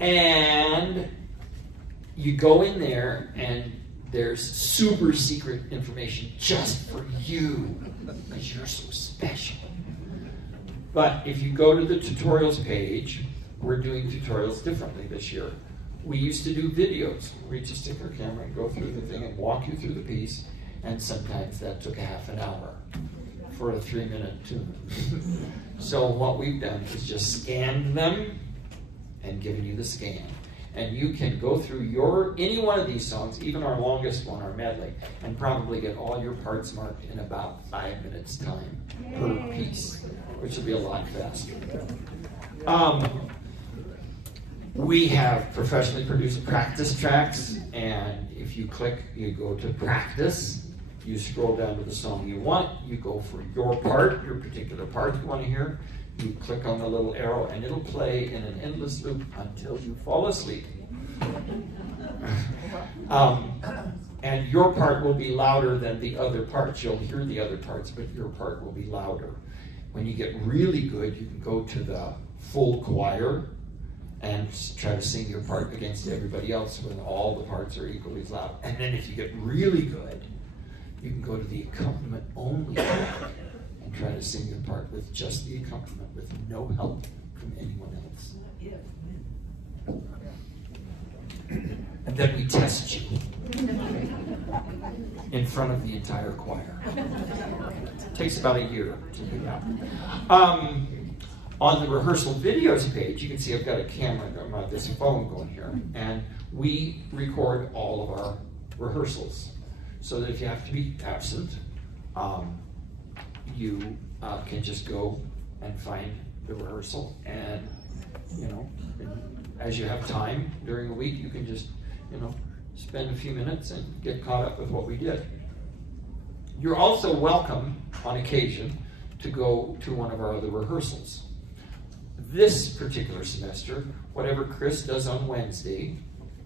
And you go in there and there's super secret information just for you, because you're so special. But if you go to the tutorials page, we're doing tutorials differently this year. We used to do videos. We just stick our camera and go through the thing and walk you through the piece. And sometimes that took a half an hour for a 3-minute tune. So what we've done is just scanned them and given you the scan. And you can go through any one of these songs, even our longest one, our medley, and probably get all your parts marked in about 5 minutes time per piece, which will be a lot faster. We have professionally produced practice tracks, and if you click, you go to practice, you scroll down to the song you want, you go for your part, your particular part you want to hear, you click on the little arrow, and it'll play in an endless loop until you fall asleep. And your part will be louder than the other parts. You'll hear the other parts, but your part will be louder. When you get really good, you can go to the full choir and try to sing your part against everybody else when all the parts are equally loud. And then if you get really good, you can go to the accompaniment only and try to sing your part with just the accompaniment, with no help from anyone else. And then we test you in front of the entire choir. It takes about a year to do that. On the rehearsal videos page, you can see I've got a camera, this phone going here, and we record all of our rehearsals. So that if you have to be absent, you can just go and find the rehearsal, and as you have time during the week, you can just spend a few minutes and get caught up with what we did. You're also welcome on occasion to go to one of our other rehearsals. This particular semester, whatever Chris does on Wednesday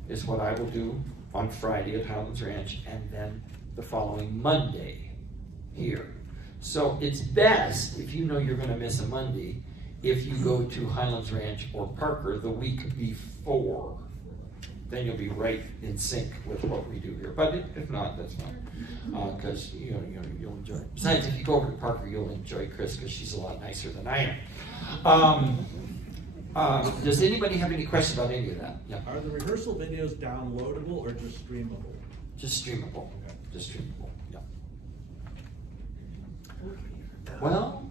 is what I will do on Friday at Highlands Ranch, and then the following Monday here. So it's best, if you know you're going to miss a Monday, if you go to Highlands Ranch or Parker the week before. Then you'll be right in sync with what we do here. But if not, that's fine, because you'll enjoy it. Besides, if you go over to Parker, you'll enjoy Chris, because she's a lot nicer than I am. Does anybody have any questions about any of that? Yeah. Are the rehearsal videos downloadable or just streamable? Just streamable. Okay. Just streamable. Yeah. Well,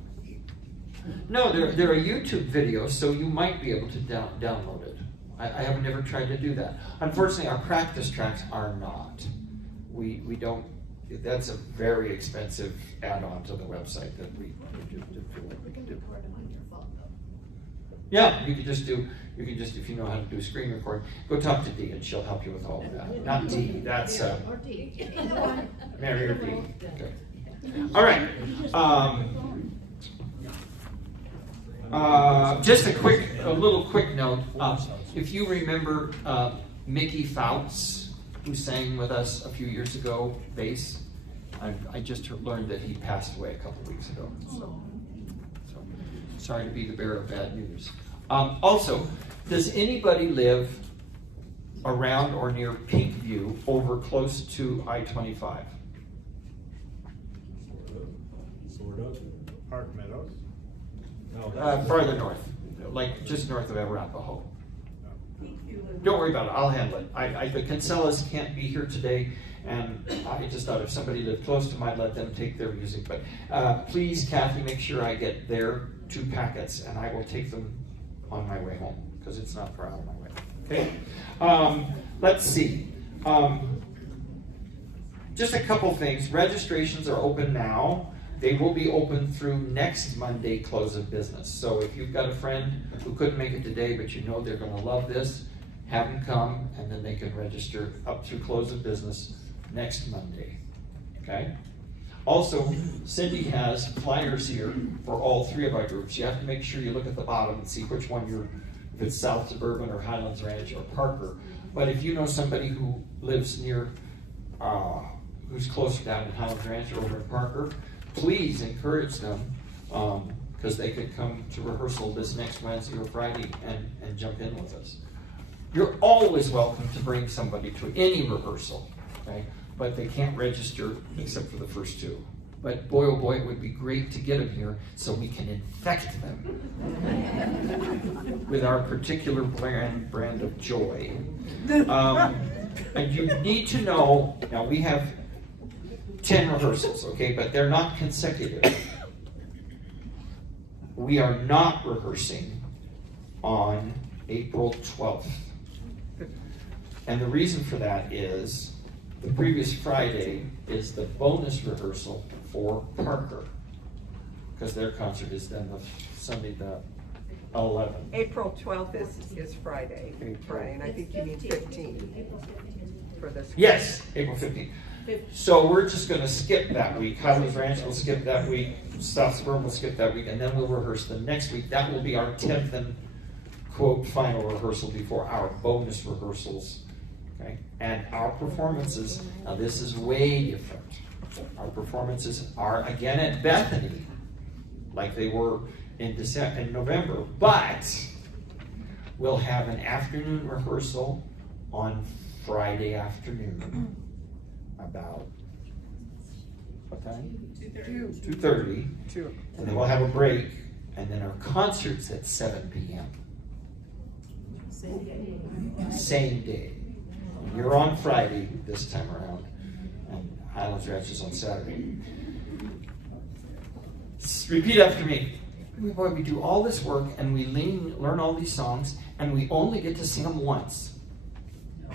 no, they're a YouTube video, so you might be able to download it. I have never tried to do that. Unfortunately, our practice tracks are not. We don't. That's a very expensive add-on to the website that we do. Yeah, you can just if you know how to do screen recording, go talk to Dee and she'll help you with all of that. Not Dee, that's Mary or Dee. Okay. All right. Just a little quick note. If you remember Mickey Fouts, who sang with us a few years ago, bass, I just learned that he passed away a couple weeks ago. So sorry to be the bearer of bad news. Also, does anybody live around or near Peakview, over close to I-25? Sort of. Park Meadows? No, Farther north, like just north of Arapahoe. Don't worry about it, I'll handle it. The Kinsellas can't be here today, and I just thought if somebody lived close to mine, let them take their music. But please, Kathy, make sure I get their 2 packets, and I will take them on my way home, because it's not far out of my way. Okay? Let's see. Just a couple things. Registrations are open now. They will be open through next Monday, close of business. So if you've got a friend who couldn't make it today, but you know they're going to love this, have them come, and then they can register up through close of business next Monday. Okay? Also, Cindy has flyers here for all 3 of our groups. You have to make sure you look at the bottom and see which one if it's South Suburban or Highlands Ranch or Parker. But if you know somebody who lives near, who's closer down in Highlands Ranch or over in Parker, please encourage them, because they could come to rehearsal this next Wednesday or Friday and jump in with us. You're always welcome to bring somebody to any rehearsal, okay? But they can't register except for the first 2. But boy, oh boy, it would be great to get them here so we can infect them with our particular brand of joy. And you need to know, now we have 10 rehearsals, okay, but they're not consecutive. We are not rehearsing on April 12th. And the reason for that is the previous Friday is the bonus rehearsal for Parker, because their concert is then the Sunday the 11th. April 12th is Friday, and I think you mean 15 for this. Yes, April 15th. So we're just going to skip that week. Highlands Ranch will skip that week. South Suburban will skip that week, and then we'll rehearse the next week. That will be our 10th and quote final rehearsal before our bonus rehearsals. Okay, and our performances. Now this is way different. Our performances are again at Bethany, like they were in November, but we'll have an afternoon rehearsal on Friday afternoon. About what time? 2:30. 2. And then we'll have a break, and then our concert's at 7 p.m. Same day. You're on Friday this time around, and Highlands Ranch is on Saturday. Repeat after me. Boy, we do all this work, and we learn all these songs, and we only get to sing them once.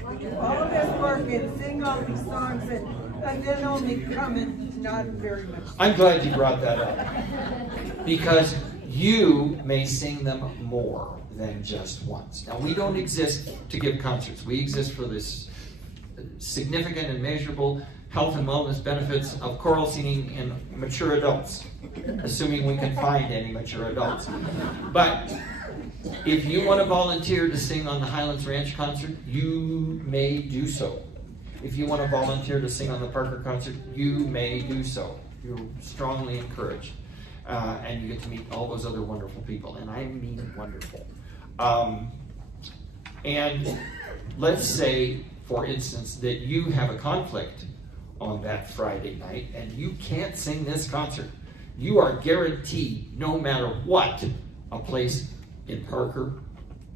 All this work and sing all these songs and then only come and not very much. I'm glad you brought that up, because you may sing them more than just once. Now, we don't exist to give concerts. We exist for this significant and measurable health and wellness benefits of choral singing in mature adults, assuming we can find any mature adults. But if you want to volunteer to sing on the Highlands Ranch concert, you may do so. If you want to volunteer to sing on the Parker concert, you may do so. You're strongly encouraged. And you get to meet all those other wonderful people, and I mean wonderful. And let's say, for instance, that you have a conflict on that Friday night, and you can't sing this concert. You are guaranteed, no matter what, a place in Parker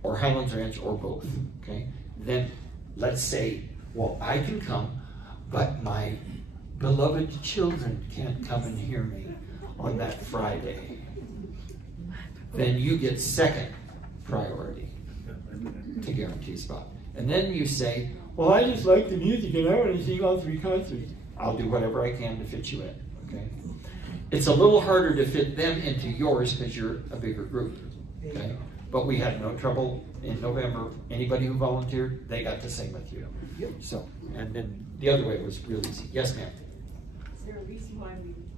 or Highlands Ranch or both, okay? Then let's say, well, I can come, but my beloved children can't come and hear me on that Friday. Then you get second priority to guarantee a spot. And then you say, well, I just like the music and I want to sing all 3 concerts. I'll do whatever I can to fit you in, okay? It's a little harder to fit them into yours because you're a bigger group, okay? But we had no trouble in November. Anybody who volunteered, they got to sing with you. So, and then the other way was real easy. Yes, ma'am? Is there a reason why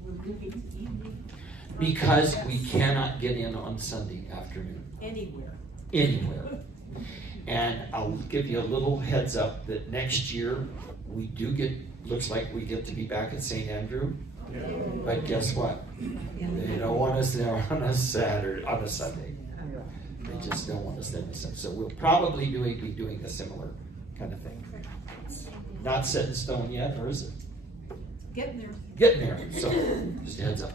we're moving to evening? Because we cannot get in on Sunday afternoon. Anywhere. Anywhere. And I'll give you a little heads up that next year we do get, looks like we get to be back at St. Andrew. Yeah. But guess what? They don't want us there on a Saturday, on a Sunday. They just don't want us there on a Sunday. So we'll probably be doing a similar kind of thing. Not set in stone yet, or is it? Getting there. Getting there. So just a heads up.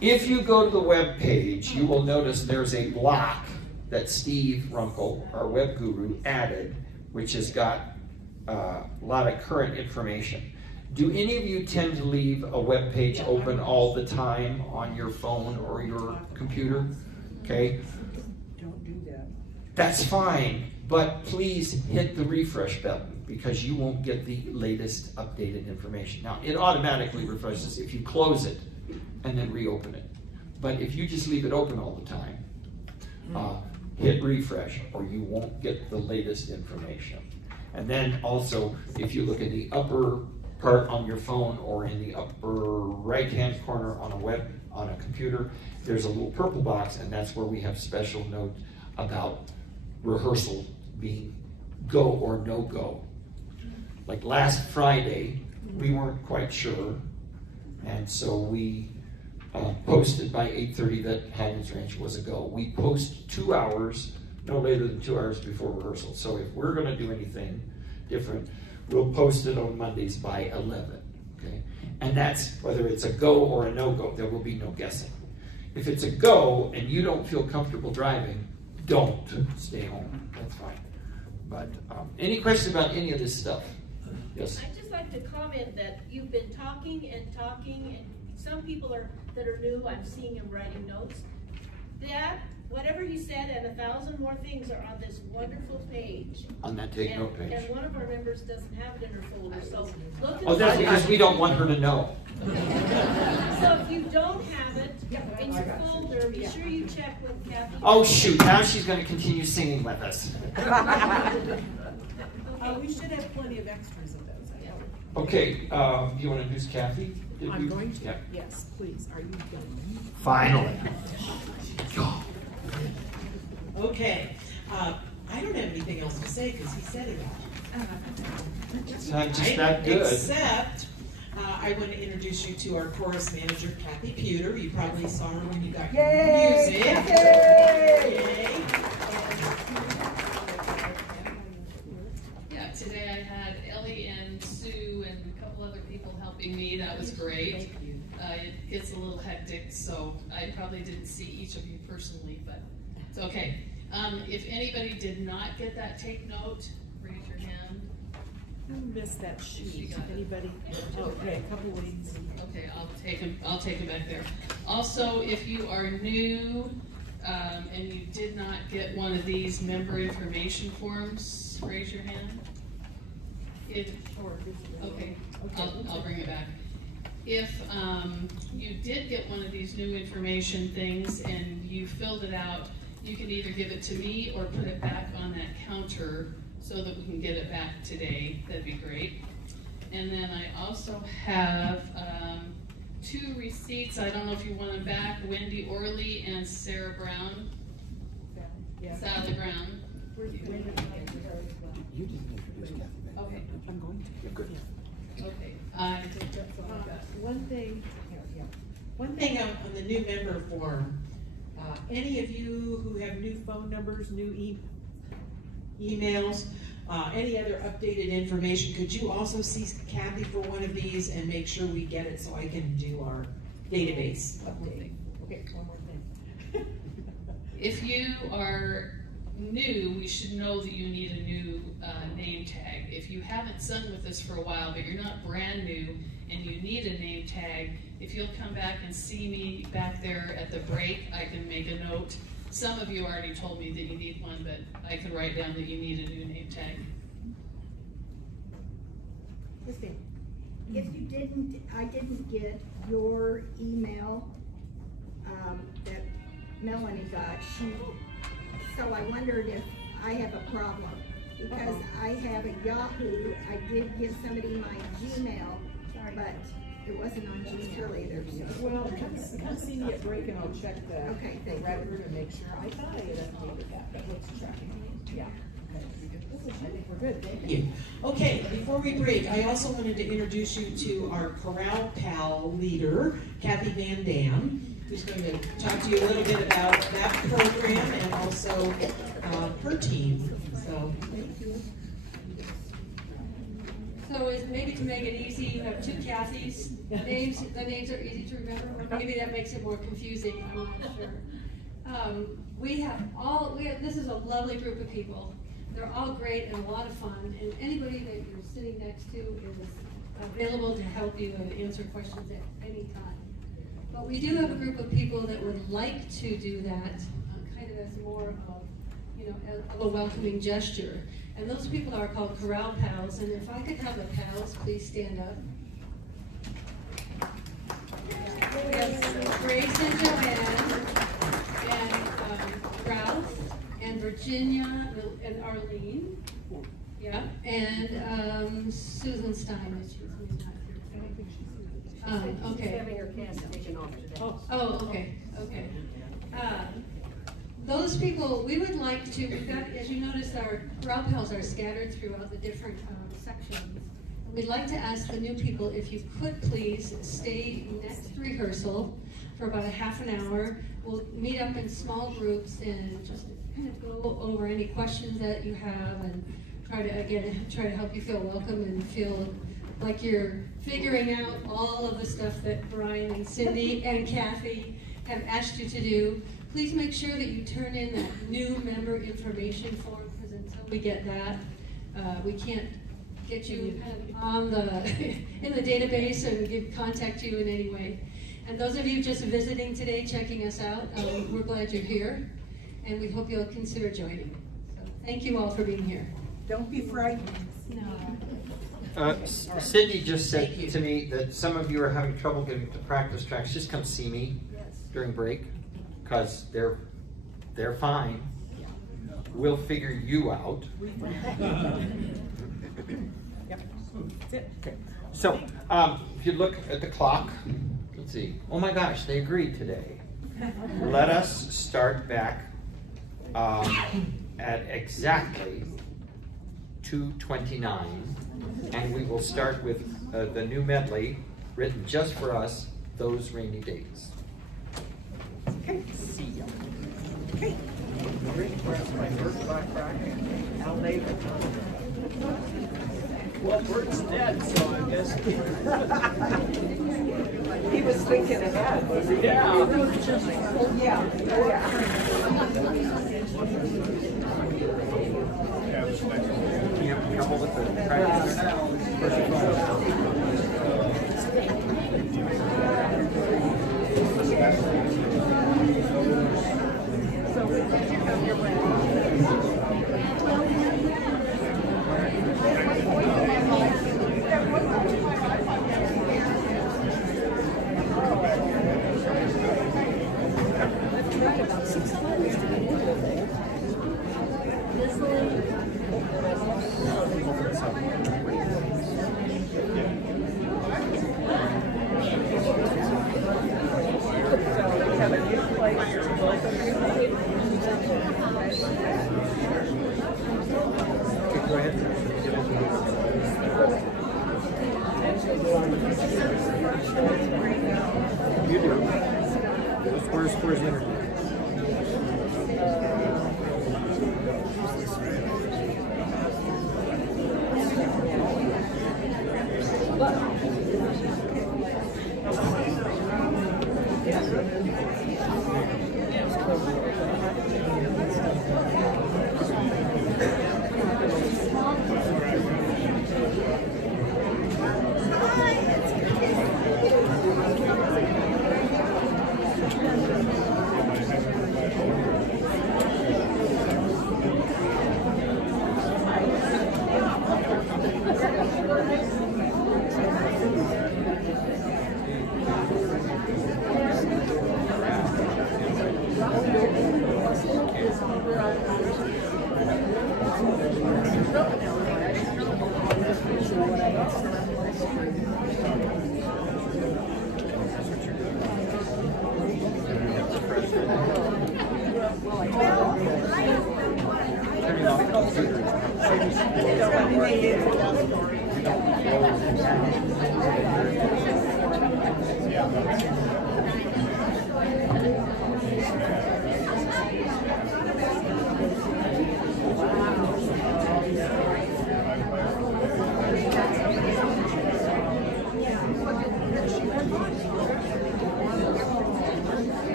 If you go to the web page, you will notice there's a block that Steve Runkle, our web guru, added, which has got a lot of current information. Do any of you tend to leave a web page open all the time on your phone or your computer? Okay. Don't do that. That's fine, but please hit the refresh button because you won't get the latest updated information. Now, it automatically refreshes if you close it and then reopen it. But if you just leave it open all the time, hit refresh or you won't get the latest information. And then also, if you look at the upper part on your phone or in the upper right-hand corner on a computer, there's a little purple box, and that's where we have special notes about rehearsal being go or no go. Like last Friday, we weren't quite sure, and so we posted by 8:30 that Highlands Ranch was a go. We post 2 hours, no later than 2 hours before rehearsal. So if we're going to do anything different, we'll post it on Mondays by 11, okay? And that's whether it's a go or a no-go. There will be no guessing. If it's a go and you don't feel comfortable driving, don't stay home. That's fine. But any questions about any of this stuff? Yes. I'd just like to comment that you've been talking and talking, and some people that are new, I'm seeing them writing notes. That, whatever he said, and 1,000 more things are on this wonderful page. On that take note page. And one of our members doesn't have it in her folder, so look at Oh, that's because we don't want her to know. So if you don't have it in your folder, be sure you check with Kathy. Oh shoot, now she's going to continue singing with us. We should have plenty of extras of those. Okay, do you want to introduce Kathy? I'm going to. Yeah. Yes, please. Are you done? Finally. Okay, I don't have anything else to say because he said it all. It's not just that good. Except, I want to introduce you to our chorus manager, Kathy Pewter. You probably saw her when you got your music. Yay! Yeah, today I had Ellie and Sue and a couple other people helping me. That was great. It gets a little hectic, so I probably didn't see each of you personally, but it's okay. If anybody did not get that take note, raise your hand. Who missed that sheet? She got it. Anybody? Okay, a couple weeks. Okay, I'll take them back there. Also, if you are new and you did not get one of these member information forms, raise your hand. Okay, I'll bring it back. If you did get one of these new information things and you filled it out, you can either give it to me or put it back on that counter so that we can get it back today. That'd be great. And then I also have 2 receipts. I don't know if you want them back. Wendy Orley and Sarah Brown. Sally Brown. You didn't introduce Kathy. Okay. I'm going to. You're good. Okay. I think that's all I got. One thing on the new member form, any of you who have new phone numbers, new emails, any other updated information, could you also see Kathy for one of these and make sure we get it so I can do our database update? Okay, one more thing. If you are new, we should know that you need a new name tag. If you haven't sung with us for a while, but you're not brand new and you need a name tag, if you'll come back and see me back there at the break, I can make a note. Some of you already told me that you need one, but I can write down that you need a new name tag. If you didn't, I didn't get your email that Melanie got. So I wondered if I have a problem because I have a Yahoo. I did give somebody my Gmail, but it wasn't on Gmail either. So. Well, come see me at break and I'll check the record and make sure. I thought I had updated that, but let's check. Yeah. I think we're good. Thank you. Okay, before we break, I also wanted to introduce you to our Chorale Pal leader, Kathy Van Dam, who's going to talk to you a little bit about that program and also her team. So, So maybe to make it easy, you have 2 Kathys. The names are easy to remember. Maybe that makes it more confusing. I'm not sure. This is a lovely group of people. They're all great and a lot of fun. And anybody that you're sitting next to is available to help you and answer questions at any time. But we do have a group of people that would like to do that, kind of as more of a welcoming gesture. And those people are called Chorale Pals. And if I could have the pals, please stand up. We have Grace and Joanne, and Ralph, and Virginia, and Arlene. Yeah, and Susan Stein. Okay. She's having her cast taken off today. Oh, okay. Those people, we would like to, we've got, as you notice, our Chorale Pals are scattered throughout the different sections. We'd like to ask the new people if you could please stay next rehearsal for about a half an hour. We'll meet up in small groups and just kind of go over any questions that you have and try to help you feel welcome and feel like you're figuring out all of the stuff that Brian and Cindy and Kathy have asked you to do. Please make sure that you turn in that new member information form, because until we get that, we can't get you on the in the database and contact you in any way. And those of you just visiting today, checking us out, we're glad you're here, and we hope you'll consider joining. So thank you all for being here. Don't be frightened. No. Cindy just said to me that some of you are having trouble getting to practice tracks. Just come see me during break, because they're fine. We'll figure you out. Yep, that's it. Okay. So, if you look at the clock, let's see. Oh my gosh, they agreed today. Let us start back at exactly 2:29, and we will start with the new medley written just for us, Those Rainy Days. Okay, see ya. Okay. My first Black Friday. Al David. Well, Bert's dead, so I guess. He was thinking ahead, wasn't he? Yeah. Yeah. You have trouble with the practice? So, did you have your way? You do. Where's the interview?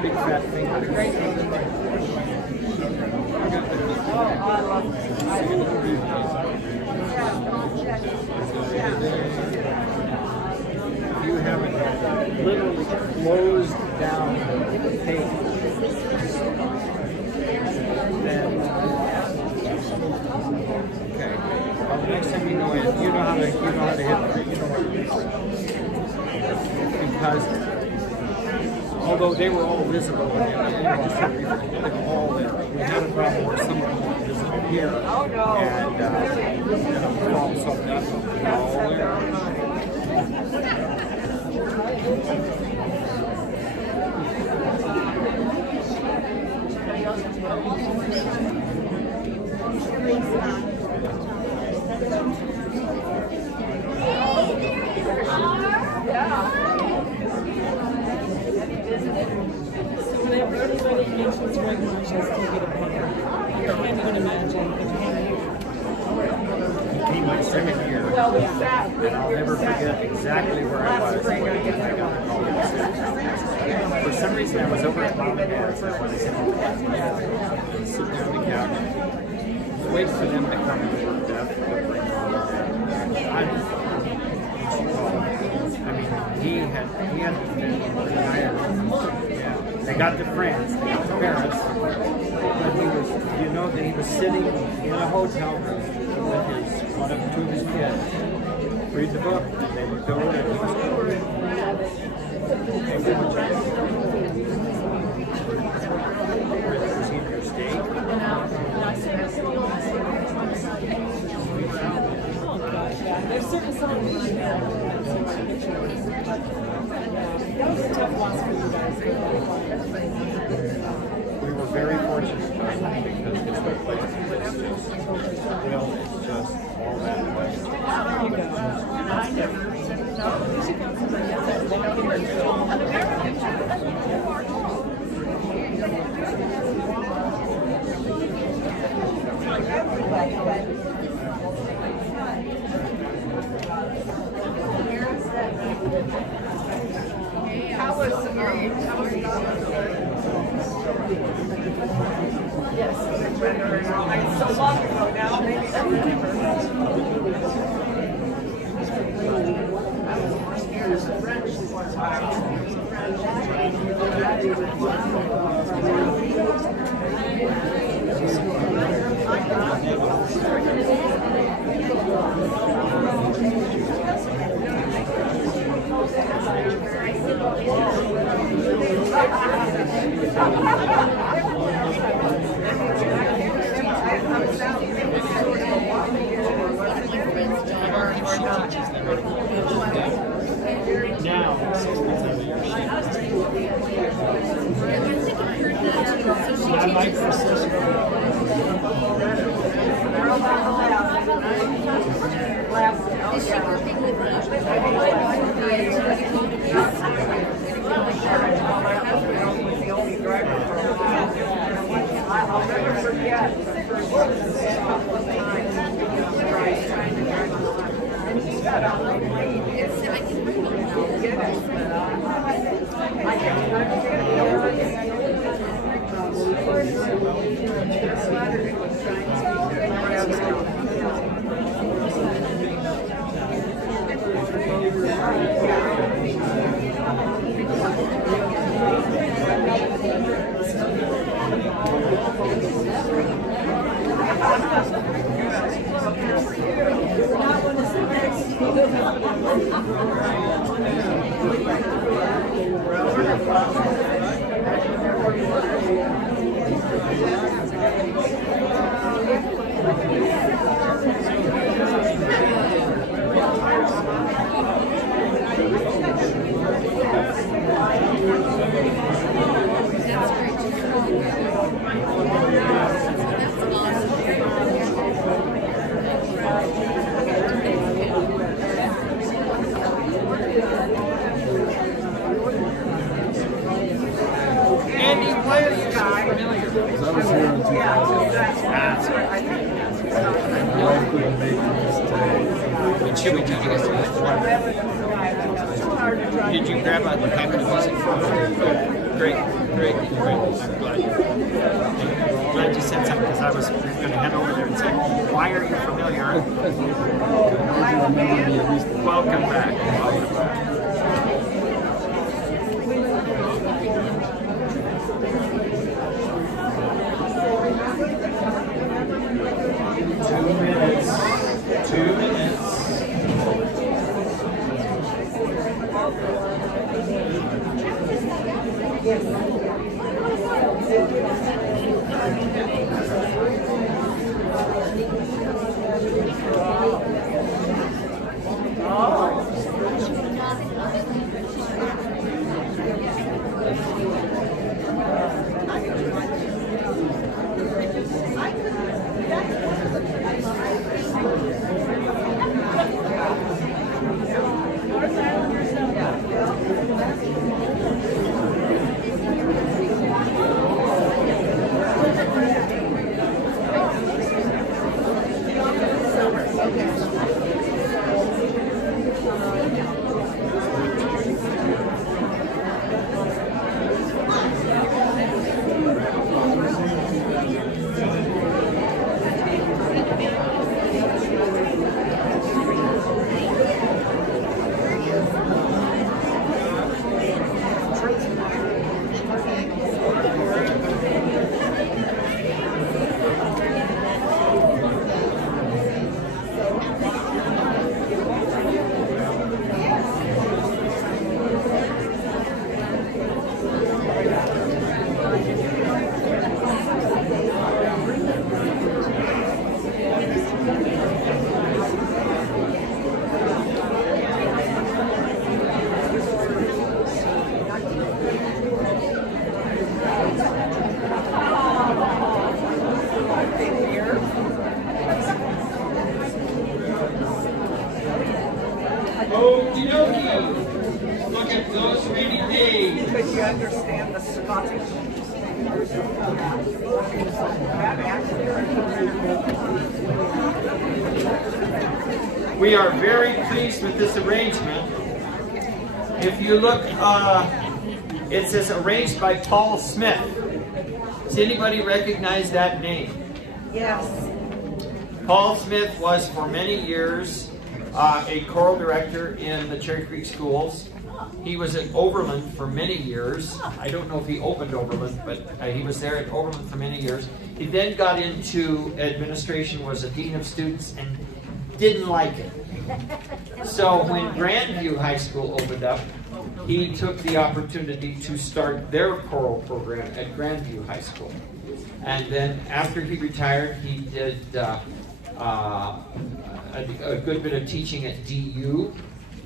Big fat thing with a great thing. You haven't literally closed down the page. Then, okay. Well, next time you go in, you know how to hit it. You know what because although they were all visible, they were all there. We had a problem where some of them were visible here, and a problem so that's all there. Whenever anybody mentions White Marshall's, I can't even imagine. And I'll never forget exactly where I was when I got the call. For some reason, I was over at Mom and Dad's. I was sitting there on the couch, waiting for them to come and work Beth. He had been retired. Yeah. They got to France, they got to Paris, but he was, that he was sitting in a hotel room with two of his kids, reading the book, and they looked over and he was touring. Was he in your state? There's certain songs that was a tough loss for you guys. We were very fortunate because this took place. It's just all that way. How was yes, it's so long ago now, maybe I remember. Is she working with I'll never forget the first couple of times and he got on my plane. I can't understand Andy, why are you guys? I was here in 2000. That's right. My wife couldn't make it today. What should we do? Did you grab a packet of music from her? Great. I'm glad you said something because I was going to head over there and say, why are you familiar? Welcome back. Welcome back. 2 minutes. 2 minutes. I Okie dokie. Look at those rainy days. Could you understand the Scottish? We are very pleased with this arrangement. If you look, it says arranged by Paul Smith. Does anybody recognize that name? Yes. Paul Smith was for many years a choral director in the Cherry Creek schools. He was at Overland for many years. I don't know if he opened Overland, but he was there at Overland for many years. He then got into administration, was a dean of students, and didn't like it. So when Grandview High School opened up, he took the opportunity to start their choral program at Grandview High School. And then after he retired, he did a good bit of teaching at DU.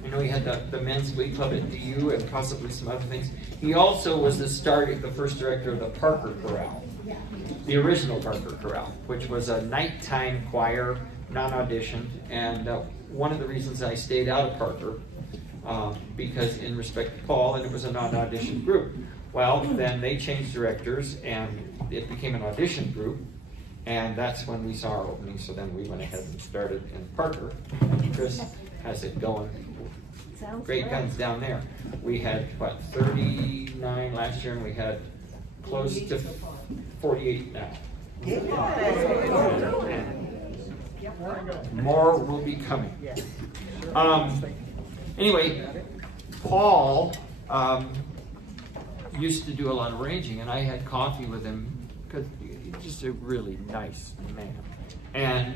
I know he had the men's glee club at DU and possibly some other things. He also was the first director of the Parker Chorale, the original Parker Chorale, which was a nighttime choir, non-auditioned. And one of the reasons I stayed out of Parker, because in respect to Paul, and it was a non-auditioned group. Well, then they changed directors and it became an audition group. And that's when we saw our opening, so then we went ahead and started in Parker. Chris has it going. Great guns down there. We had, what, 39 last year, and we had close to 48 now. And more will be coming. Anyway, Paul used to do a lot of arranging, and I had coffee with him because he's just a really nice man. And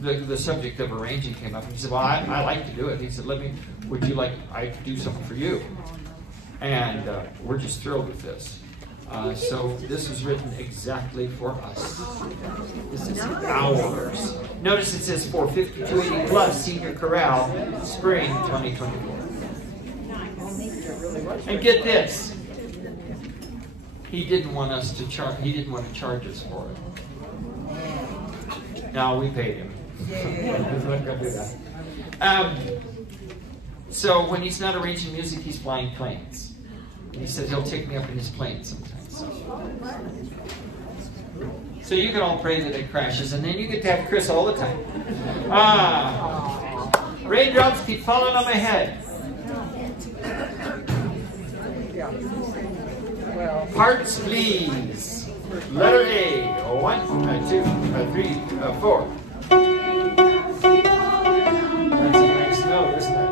the subject of arranging came up, and he said, well, I like to do it. He said, would you like, I could do something for you? And we're just thrilled with this. So this was written exactly for us. This is ours. Notice it says for 5280 plus senior chorale, spring 2024. And get this. He didn't want us to charge. He didn't want to charge us for it. No, we paid him. He's not going to do that. So when he's not arranging music, he's flying planes. He said he'll take me up in his plane sometimes. So you can all pray that it crashes, and then you get to have Chris all the time. Raindrops keep falling on my head. Hearts, please. Letter A. 1, 2, 3, 4. That's a nice note, isn't it?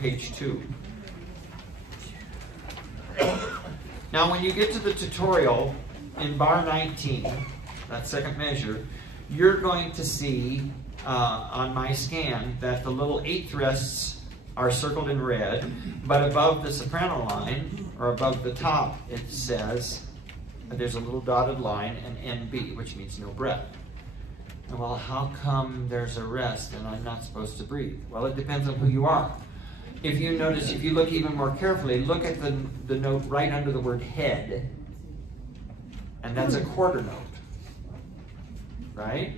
Page 2. Now when you get to the tutorial in bar 19, that second measure, you're going to see on my scan that the little eighth rests are circled in red, but above the soprano line, or above the top, it says, there's a little dotted line, an NB, which means no breath. And well, how come there's a rest and I'm not supposed to breathe? Well, it depends on who you are. If you notice, if you look even more carefully, look at the note right under the word head, and that's a quarter note, right?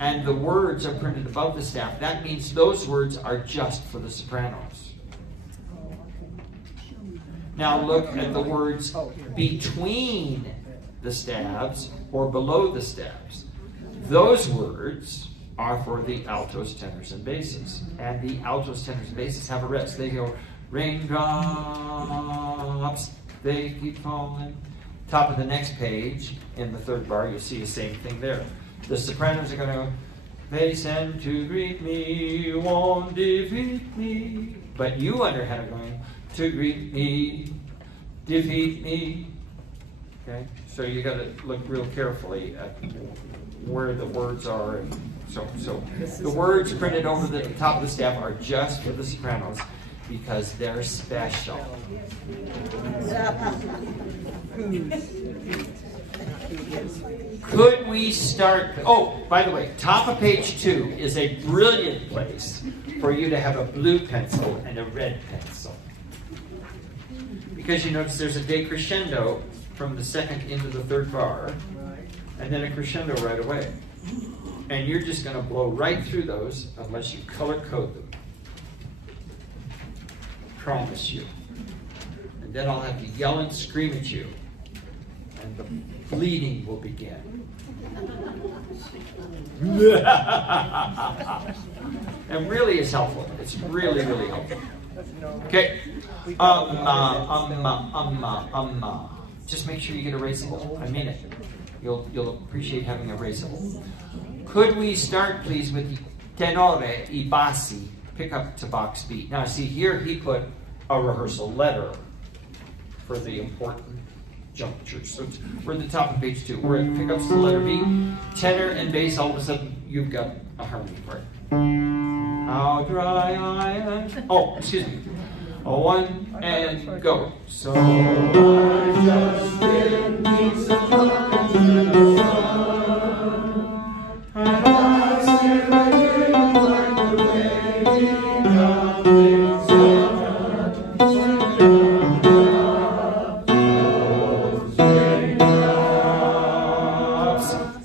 And the words are printed above the staff. That means those words are just for the sopranos. Now look at the words between the stabs or below the stabs. Those words are for the altos, tenors, and basses. And the altos, tenors, and basses have a rest. They go, raindrops, they keep falling. Top of the next page, in the third bar, you'll see the same thing there. The sopranos are going to go, they send to greet me, won't defeat me. But you underhead are going, to greet me, defeat me. Okay, so you got to look real carefully at where the words are. And so the words printed over the top of the staff are just for the sopranos because they're special. Could we start? Oh, by the way, top of page 2 is a brilliant place for you to have a blue pencil and a red pencil. Because you notice there's a decrescendo from the second into the third bar, and then a crescendo right away. And you're just going to blow right through those unless you color code them. Promise you. And then I'll have to yell and scream at you, and the bleeding will begin. And really is helpful. It's really, really helpful. Okay. Just make sure you get erasable. I mean it. You'll appreciate having erasable. Could we start, please, with the tenore I bassi, pick up to box B. Now, see here he put a rehearsal letter for the important junctures. So we're at the top of page 2. We're at pickups to letter B. Tenor and bass, all of a sudden, you've got a harmony part. How dry I am. Oh, excuse me. 1 and go. So I just did need some love in the sun. And I said I didn't like the way he got things done. Those raindrops,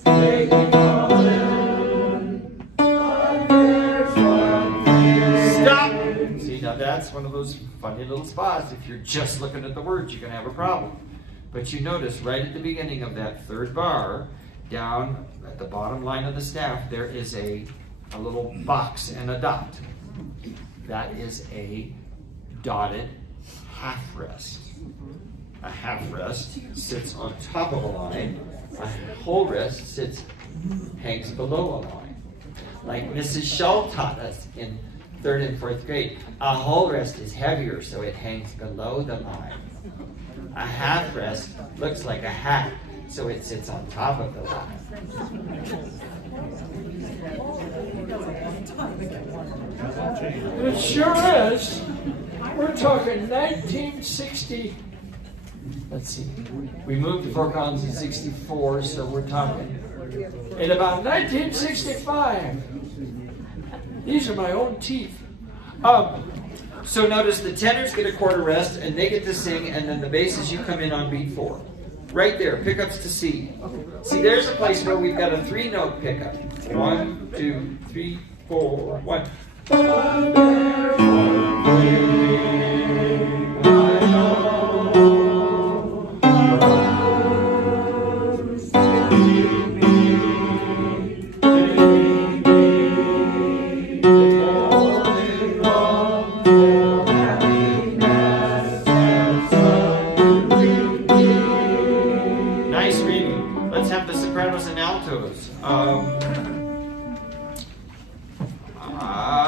they keep falling. But there's one thing. Stop! See, now that's one of those funny little spots. If you're just looking at the words, you're going to have a problem. But you notice right at the beginning of that third bar, down at the bottom line of the staff, there is a little box and a dot. That is a dotted half rest. A half rest sits on top of a line. A whole rest hangs below a line. Like Mrs. Shull taught us in 3rd and 4th grade. A whole rest is heavier, so it hangs below the line. A half rest looks like a hat, so it sits on top of the line. It sure is. We're talking 1960. Let's see. We moved to Fort Collins in 64, so we're talking In about 1965. These are my own teeth. So notice the tenors get a quarter rest, and they get to sing, and then the basses, you come in on beat 4. Right there, pickups to C. See, there's a place where we've got a 3-note pickup. 1, 2, 3, 4, 1.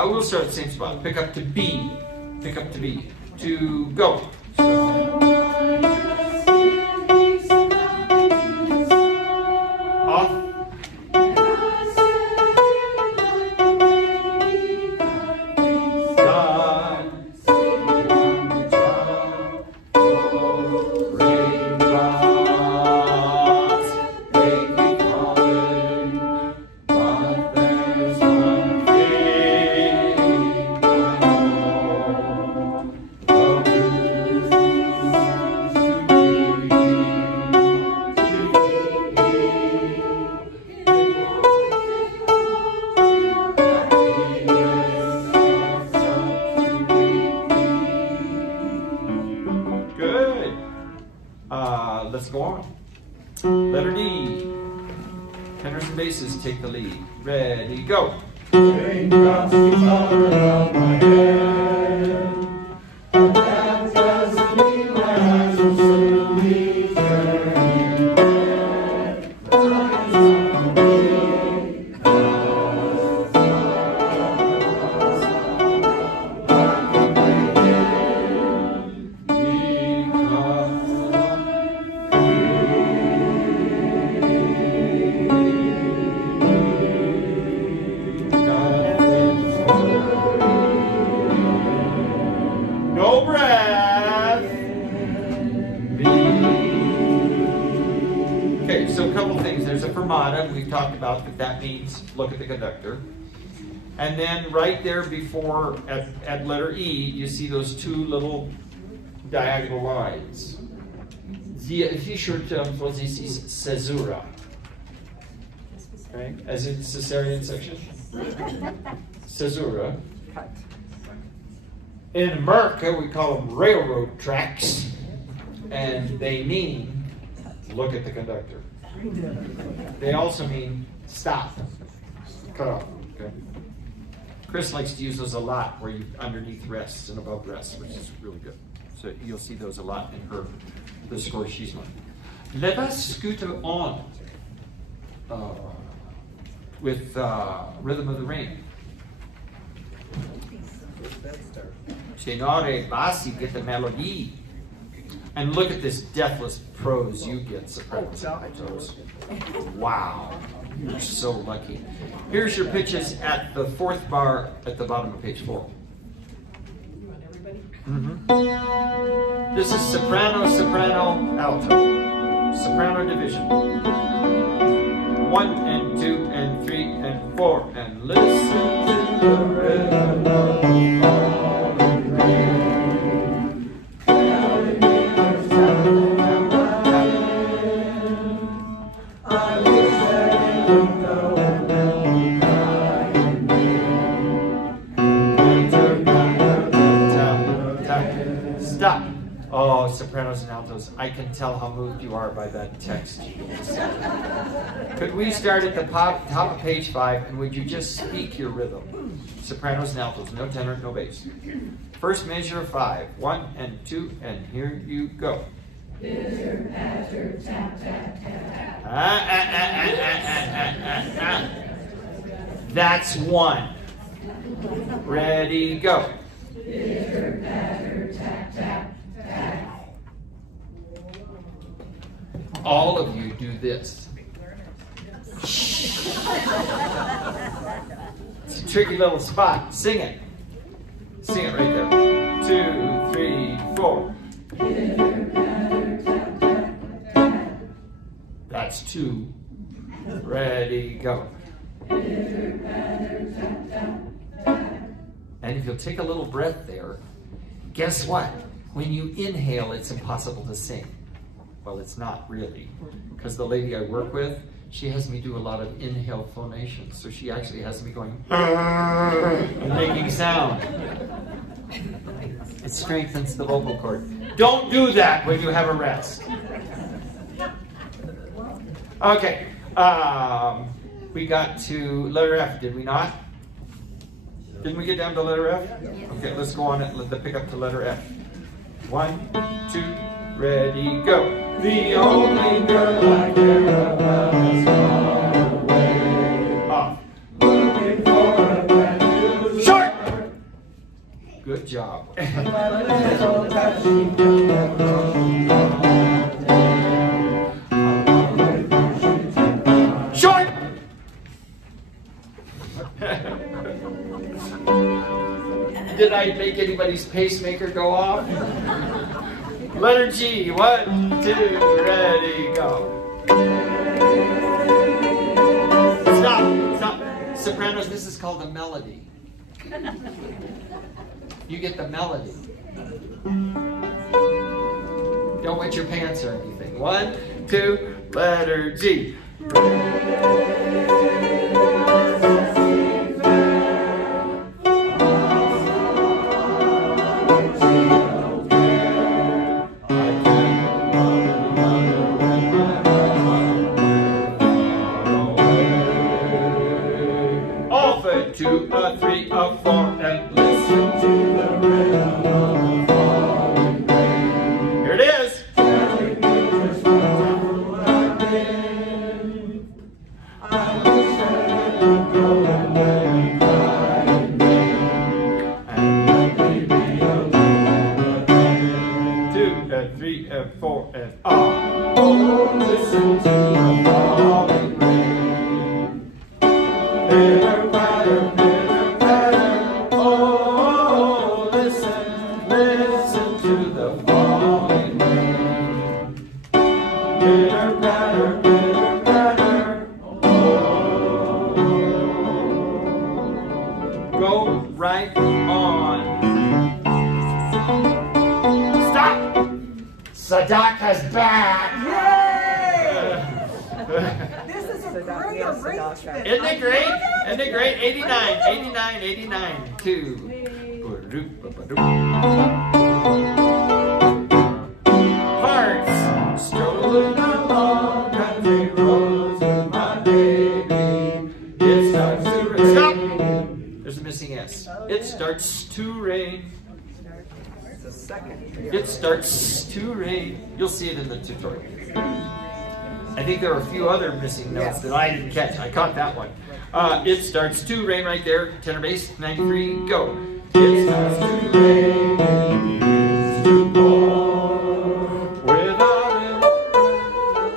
We'll start at the same spot. Pick up to B. Pick up to B. To go. Off. Let's go on. Letter D. Tenors and basses take the lead. Ready, go. Raindrops keep falling on my head. But that doesn't mean my eyes will soon be turning red. The eyes on me, No breath. Okay, so a couple things. There's a fermata. We've talked about that means look at the conductor. And then right there before, at letter E, you see those two little diagonal lines. The official term for this is caesura. Okay, as in cesarean section. Caesura. In America, we call them railroad tracks, and they mean look at the conductor. They also mean stop, cut off. Okay. Chris likes to use those a lot, where you underneath rests and above rests, which is really good. So you'll see those a lot in the score she's on. Let us scooter on with Rhythm of the Rain. Tenore, bassi, get the melody. And look at this deathless prose you get, sopranos and altos. Wow, you're so lucky. Here's your pitches at the fourth bar at the bottom of page 4. This is soprano, soprano, alto. Soprano division. 1 and 2 and 3 and 4. And listen to the rhythm of the falling rain. Stop. Oh, sopranos and altos, I can tell how moved you are by that text. Could we start at the top of page 5, and would you just speak your rhythm? Sopranos and altos, no tenor, no bass. First measure of 5, 1 and 2, and here you go. Pitter, patter, tap, tap, tap. That's 1. Ready, go. Pitter, patter, tap, tap, tap. All of you do this. It's a tricky little spot. Sing it. Sing it right there. 2, 3, 4. Pitter, patter, tap, tap, tap. That's 2. Ready, go. Pitter, patter, tap, tap, tap. And if you'll take a little breath there, guess what? When you inhale, it's impossible to sing. Well, it's not really, because the lady I work with, she has me do a lot of inhale phonations. So she actually has me going, and making sound. It strengthens the vocal cord. Don't do that when you have a rest. Okay, we got to letter F, did we not? Didn't we get down to letter F? Okay, let's go on and pick up to letter F. 1, 2, ready, go. The only girl I care about is far away. Off. Looking for a brand new short. Good job. Short. Did I make anybody's pacemaker go off? Letter G, 1, 2, ready, go. Stop, stop. Sopranos, this is called a melody. You get the melody. Don't wet your pants or anything. 1, 2, letter G. 3, 4, and ah. Oh, listen to the falling rain. Pitter patter, pitter patter. Oh, listen, listen to the falling rain. Pitter patter, pitter patter. Oh, go right on. Sadaka's back! Yay! This is a great arrangement. Isn't it great? Isn't it great? 89, 89, 89, 2. Hearts strolling along country roads with my baby. It starts to rain. Stop! There's a missing S. It starts to rain. It starts to rain. You'll see it in the tutorial. I think there are a few other missing notes that I didn't catch. I caught that one. It starts to rain right there. Tenor bass, 93, go. It starts to rain. It's to pour. Without it,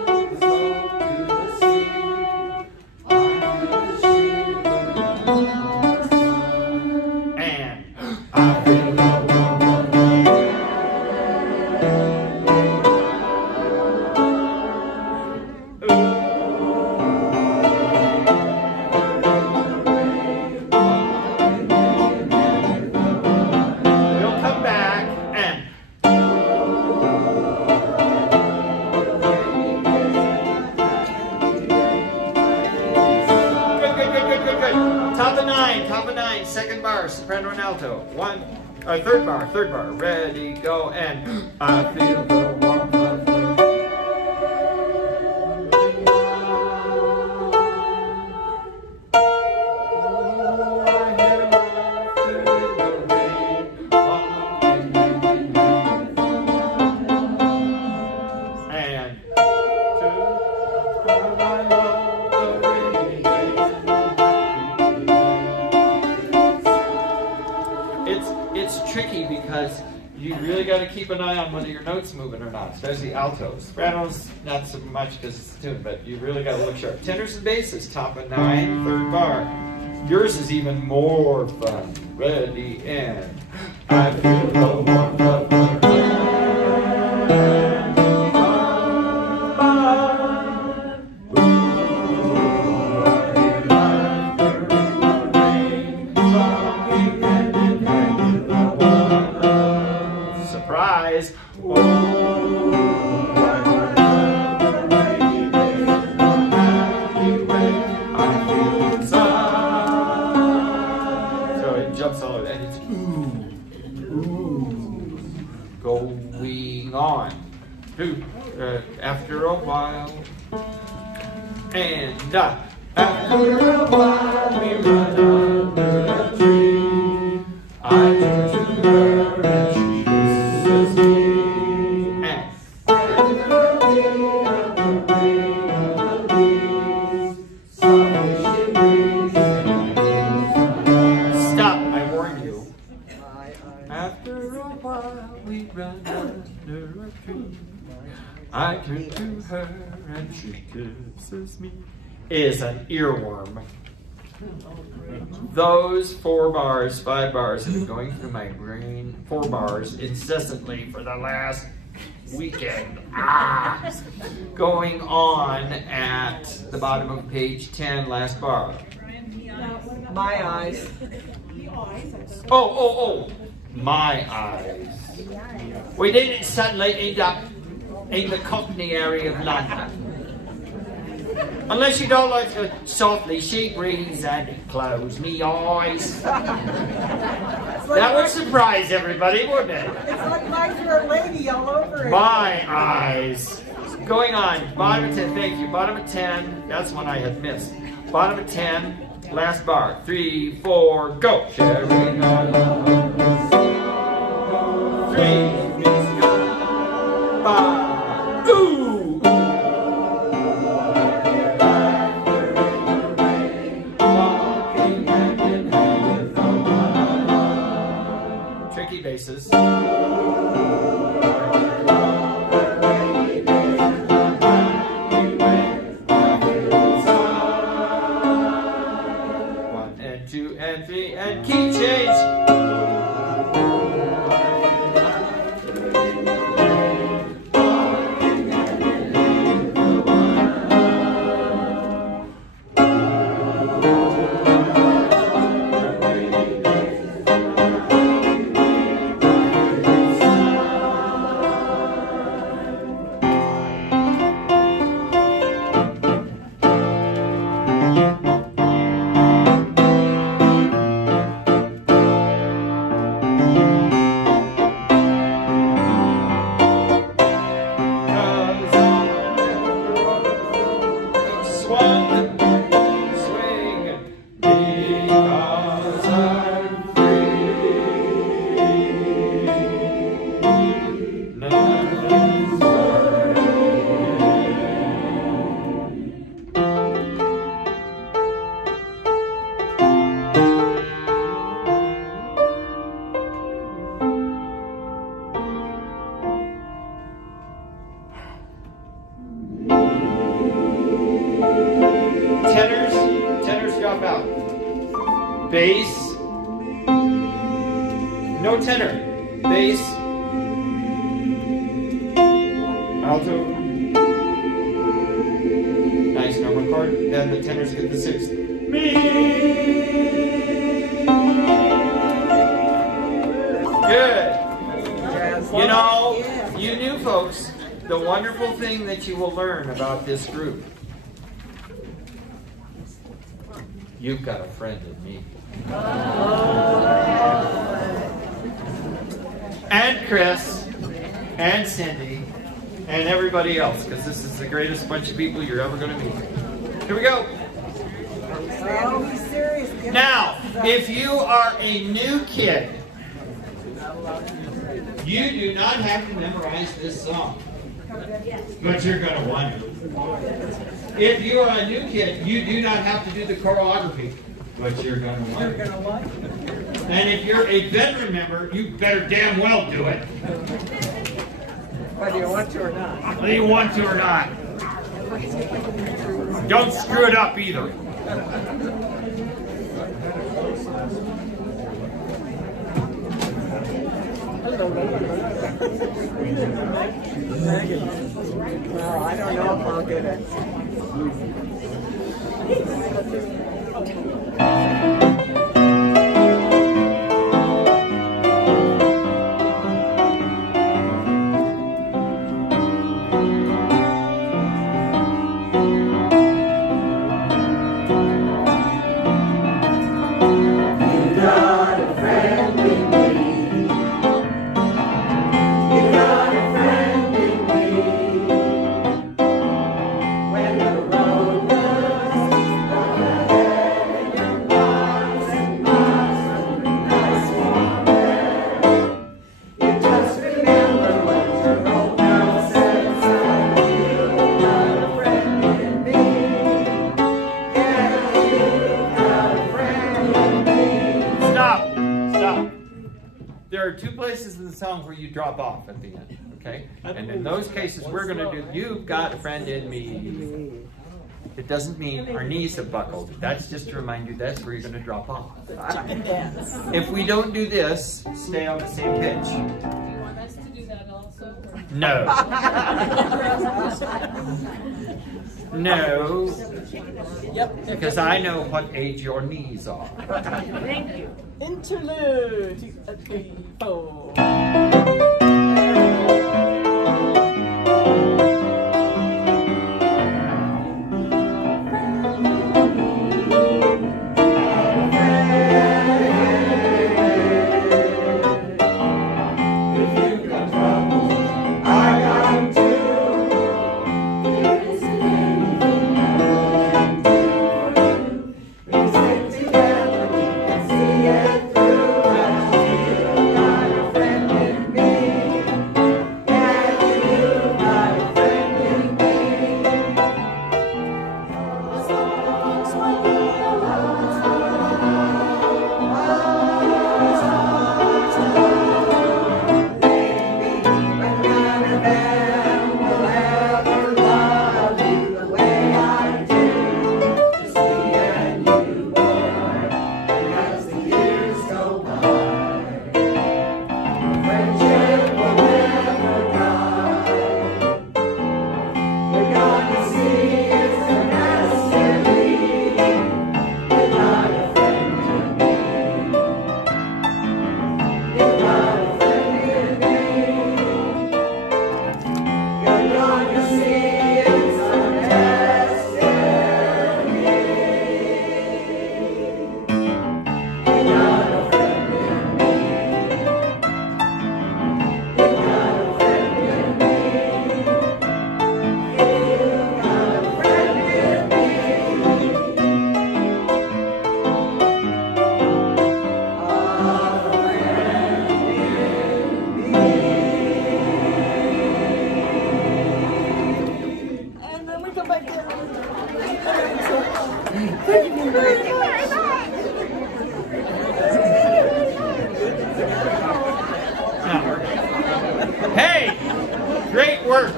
it's slow to the sea. I feel the shiver. And I feel the soprano and alto. Third bar. Ready, go, and I feel the warmth of her. It's tricky because you really got to keep an eye on whether your note's moving or not, especially altos. Sopranos, not so much because it's tuned, but you really got to look sharp. Tenors and basses, top of 9, third bar. Yours is even more fun. Ready, and I feel the warmth of her. Going on to after a while, and after a while we run under a tree. I turn to her and she kisses me, and in the beat of the rain of the leaves, softly she breathes and stop! I warn you. After a while we run under a tree. I turn to her and she kisses me. Is an earworm. Those 4 bars, 5 bars have been going through my brain, 4 bars incessantly for the last weekend. Going on at the bottom of page 10, last bar. My eyes. Oh. My eyes. We didn't suddenly end up in the Cockney area of London. Unless you don't like to softly she breathes and close me eyes. That would surprise everybody, wouldn't it? It's like My Fair Lady all over again. My eyes. Going on, bottom of 10, thank you. Bottom of 10, that's one I had missed. Bottom of 10, last bar. 3, 4, go. Sharing our love. 3, 5, ooh. Tricky basses. bass, no tenor, bass, alto, nice normal chord, then the tenors get the sixth. Me. Good. You know, you new folks, the wonderful thing that you will learn about this group, you've got a friend in me. And Chris, and Cindy, and everybody else, because this is the greatest bunch of people you're ever going to meet. Here we go. Now, if you are a new kid, you do not have to memorize this song, but you're going to want to. If you are a new kid, you do not have to do the choreography, but you're going to want to. And if you're a veteran member, you better damn well do it. Whether you want to or not. Whether you want to or not. Don't screw it up either. Well, I don't know if I'll get it. Where you drop off at the end, okay? And in those cases, we're going to do, you've got a friend in me. It doesn't mean our knees have buckled. That's just to remind you that's where you're going to drop off. If we don't do this, stay on the same pitch. Do you want us to do that also? No. No. Yep. Because I know what age your knees are. Thank you. Interlude. 2, 3, 4. Hey, great work.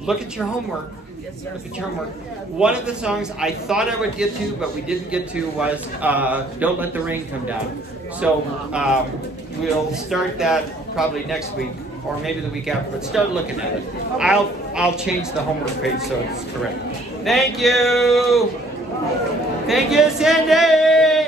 Look at your homework. Look at your homework. One of the songs I thought I would get to, but we didn't get to, was Don't Let the Rain Come Down. So we'll start that probably next week, or maybe the week after, but start looking at it. I'll change the homework page so it's correct. Thank you! Thank you, Cindy!